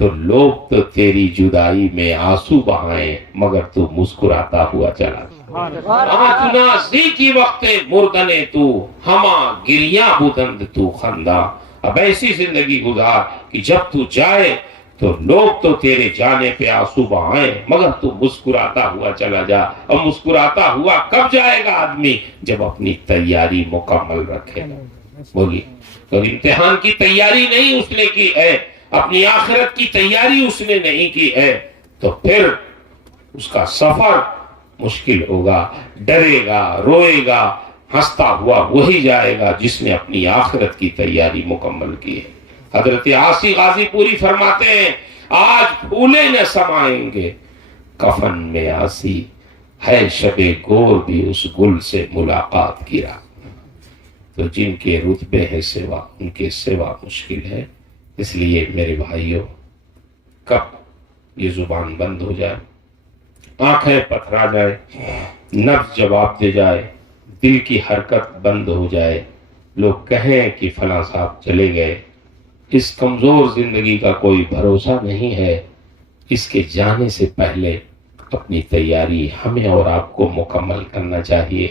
تو لوگ تو تیری جدائی میں آنسو بہائیں مگر تو مسکراتا ہوا چلا ناسی کی وقت مردنے تو ہما گریاں بدند تو خندہ. اب ایسی زندگی گزار کہ جب تو جائے تو لوگ تو تیرے جانے پہ آنسو بہائیں مگر تو مسکراتا ہوا چلا جا. اور مسکراتا ہوا کب جائے گا آدمی؟ جب اپنی تیاری مکمل رکھے گا. بولیے. اور امتحان کی تیاری نہیں اس نے کی ہے، اپنی آخرت کی تیاری اس نے نہیں کی ہے، تو پھر اس کا سفر مشکل ہوگا، ڈرے گا، روئے گا. ہنستا ہوا وہی جائے گا جس نے اپنی آخرت کی تیاری مکمل کی ہے. حضرت عاصی غازی پوری فرماتے ہیں آج پھولے نہ سمائیں گے کفن میں عاصی، ہے شب گور بھی اس گل سے ملاقات کی رات. تو جن کے رتبے ہیں سوا، ان کے سوا مشکل ہے. اس لیے میرے بھائیوں، کب یہ زبان بند ہو جائے، آنکھیں پتھرا جائے، نفس جواب دے جائے، دل کی حرکت بند ہو جائے، لوگ کہیں کہ فلاں صاحب چلے گئے، اس کمزور زندگی کا کوئی بھروسہ نہیں ہے. اس کے جانے سے پہلے اپنی تیاری ہمیں اور آپ کو مکمل کرنا چاہیے.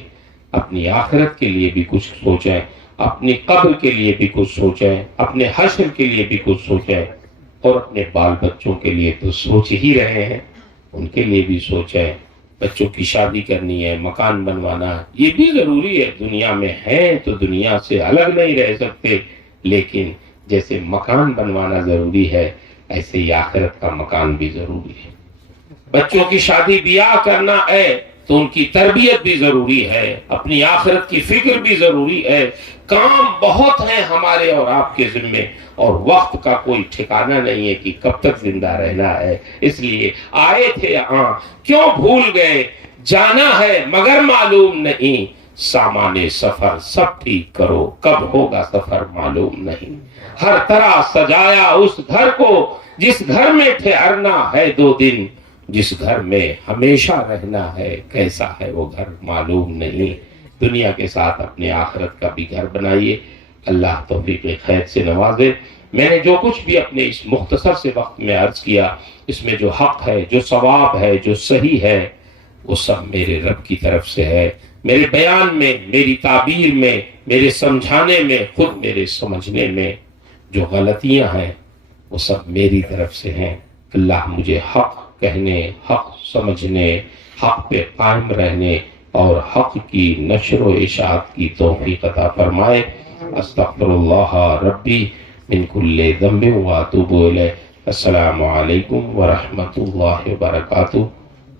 اپنی آخرت کے لیے بھی کچھ سوچیں، اپنی قبر کے لیے بھی کچھ سوچیں، اپنے حشر کے لیے بھی کچھ سوچیں، اور اپنے بال بچوں کے لیے تو سوچ ہی رہے ہیں، ان کے لیے بھی سوچیں. بچوں کی شادی کرنی ہے، مکان بنوانا، یہ بھی ضروری ہے. دنیا میں ہیں تو دنیا سے الگ نہیں رہ سکتے، لیکن جیسے مکان بنوانا ضروری ہے ایسے ہی آخرت کا مکان بھی ضروری ہے. بچوں کی شادی بیاہ کرنا ہے تو ان کی تربیت بھی ضروری ہے، اپنی آخرت کی فکر بھی ضروری ہے. کام بہت ہیں ہمارے اور آپ کے ذمے، اور وقت کا کوئی ٹھکانہ نہیں ہے کہ کب تک زندہ رہنا ہے. اس لیے آئے تھے یہاں، کیوں بھول گئے، جانا ہے مگر معلوم نہیں. سامان سفر سب ٹھیک کرو، کب ہوگا سفر معلوم نہیں. ہر طرح سجایا اس گھر کو جس گھر میں ٹھہرنا ہے 2 دن، جس گھر میں ہمیشہ رہنا ہے کیسا ہے وہ گھر معلوم نہیں. دنیا کے ساتھ اپنے آخرت کا بھی گھر بنائیے. اللہ توفیق خیر سے نوازے. میں نے جو کچھ بھی اپنے اس مختصر سے وقت میں عرض کیا، اس میں جو حق ہے، جو ثواب ہے، جو صحیح ہے، وہ سب میرے رب کی طرف سے ہے. میرے بیان میں، میری تعبیر میں، میرے سمجھانے میں، خود میرے سمجھنے میں جو غلطیاں ہیں وہ سب میری طرف سے ہیں. اللہ مجھے حق کہنے، حق سمجھنے، حق پہ قائم رہنے اور حق کی نشر و اشاعت کی توفیق عطا فرمائے. استغفر اللہ ربی من کل ذنب واتوب الیہ. السلام علیکم ورحمۃ اللہ وبرکاتہ.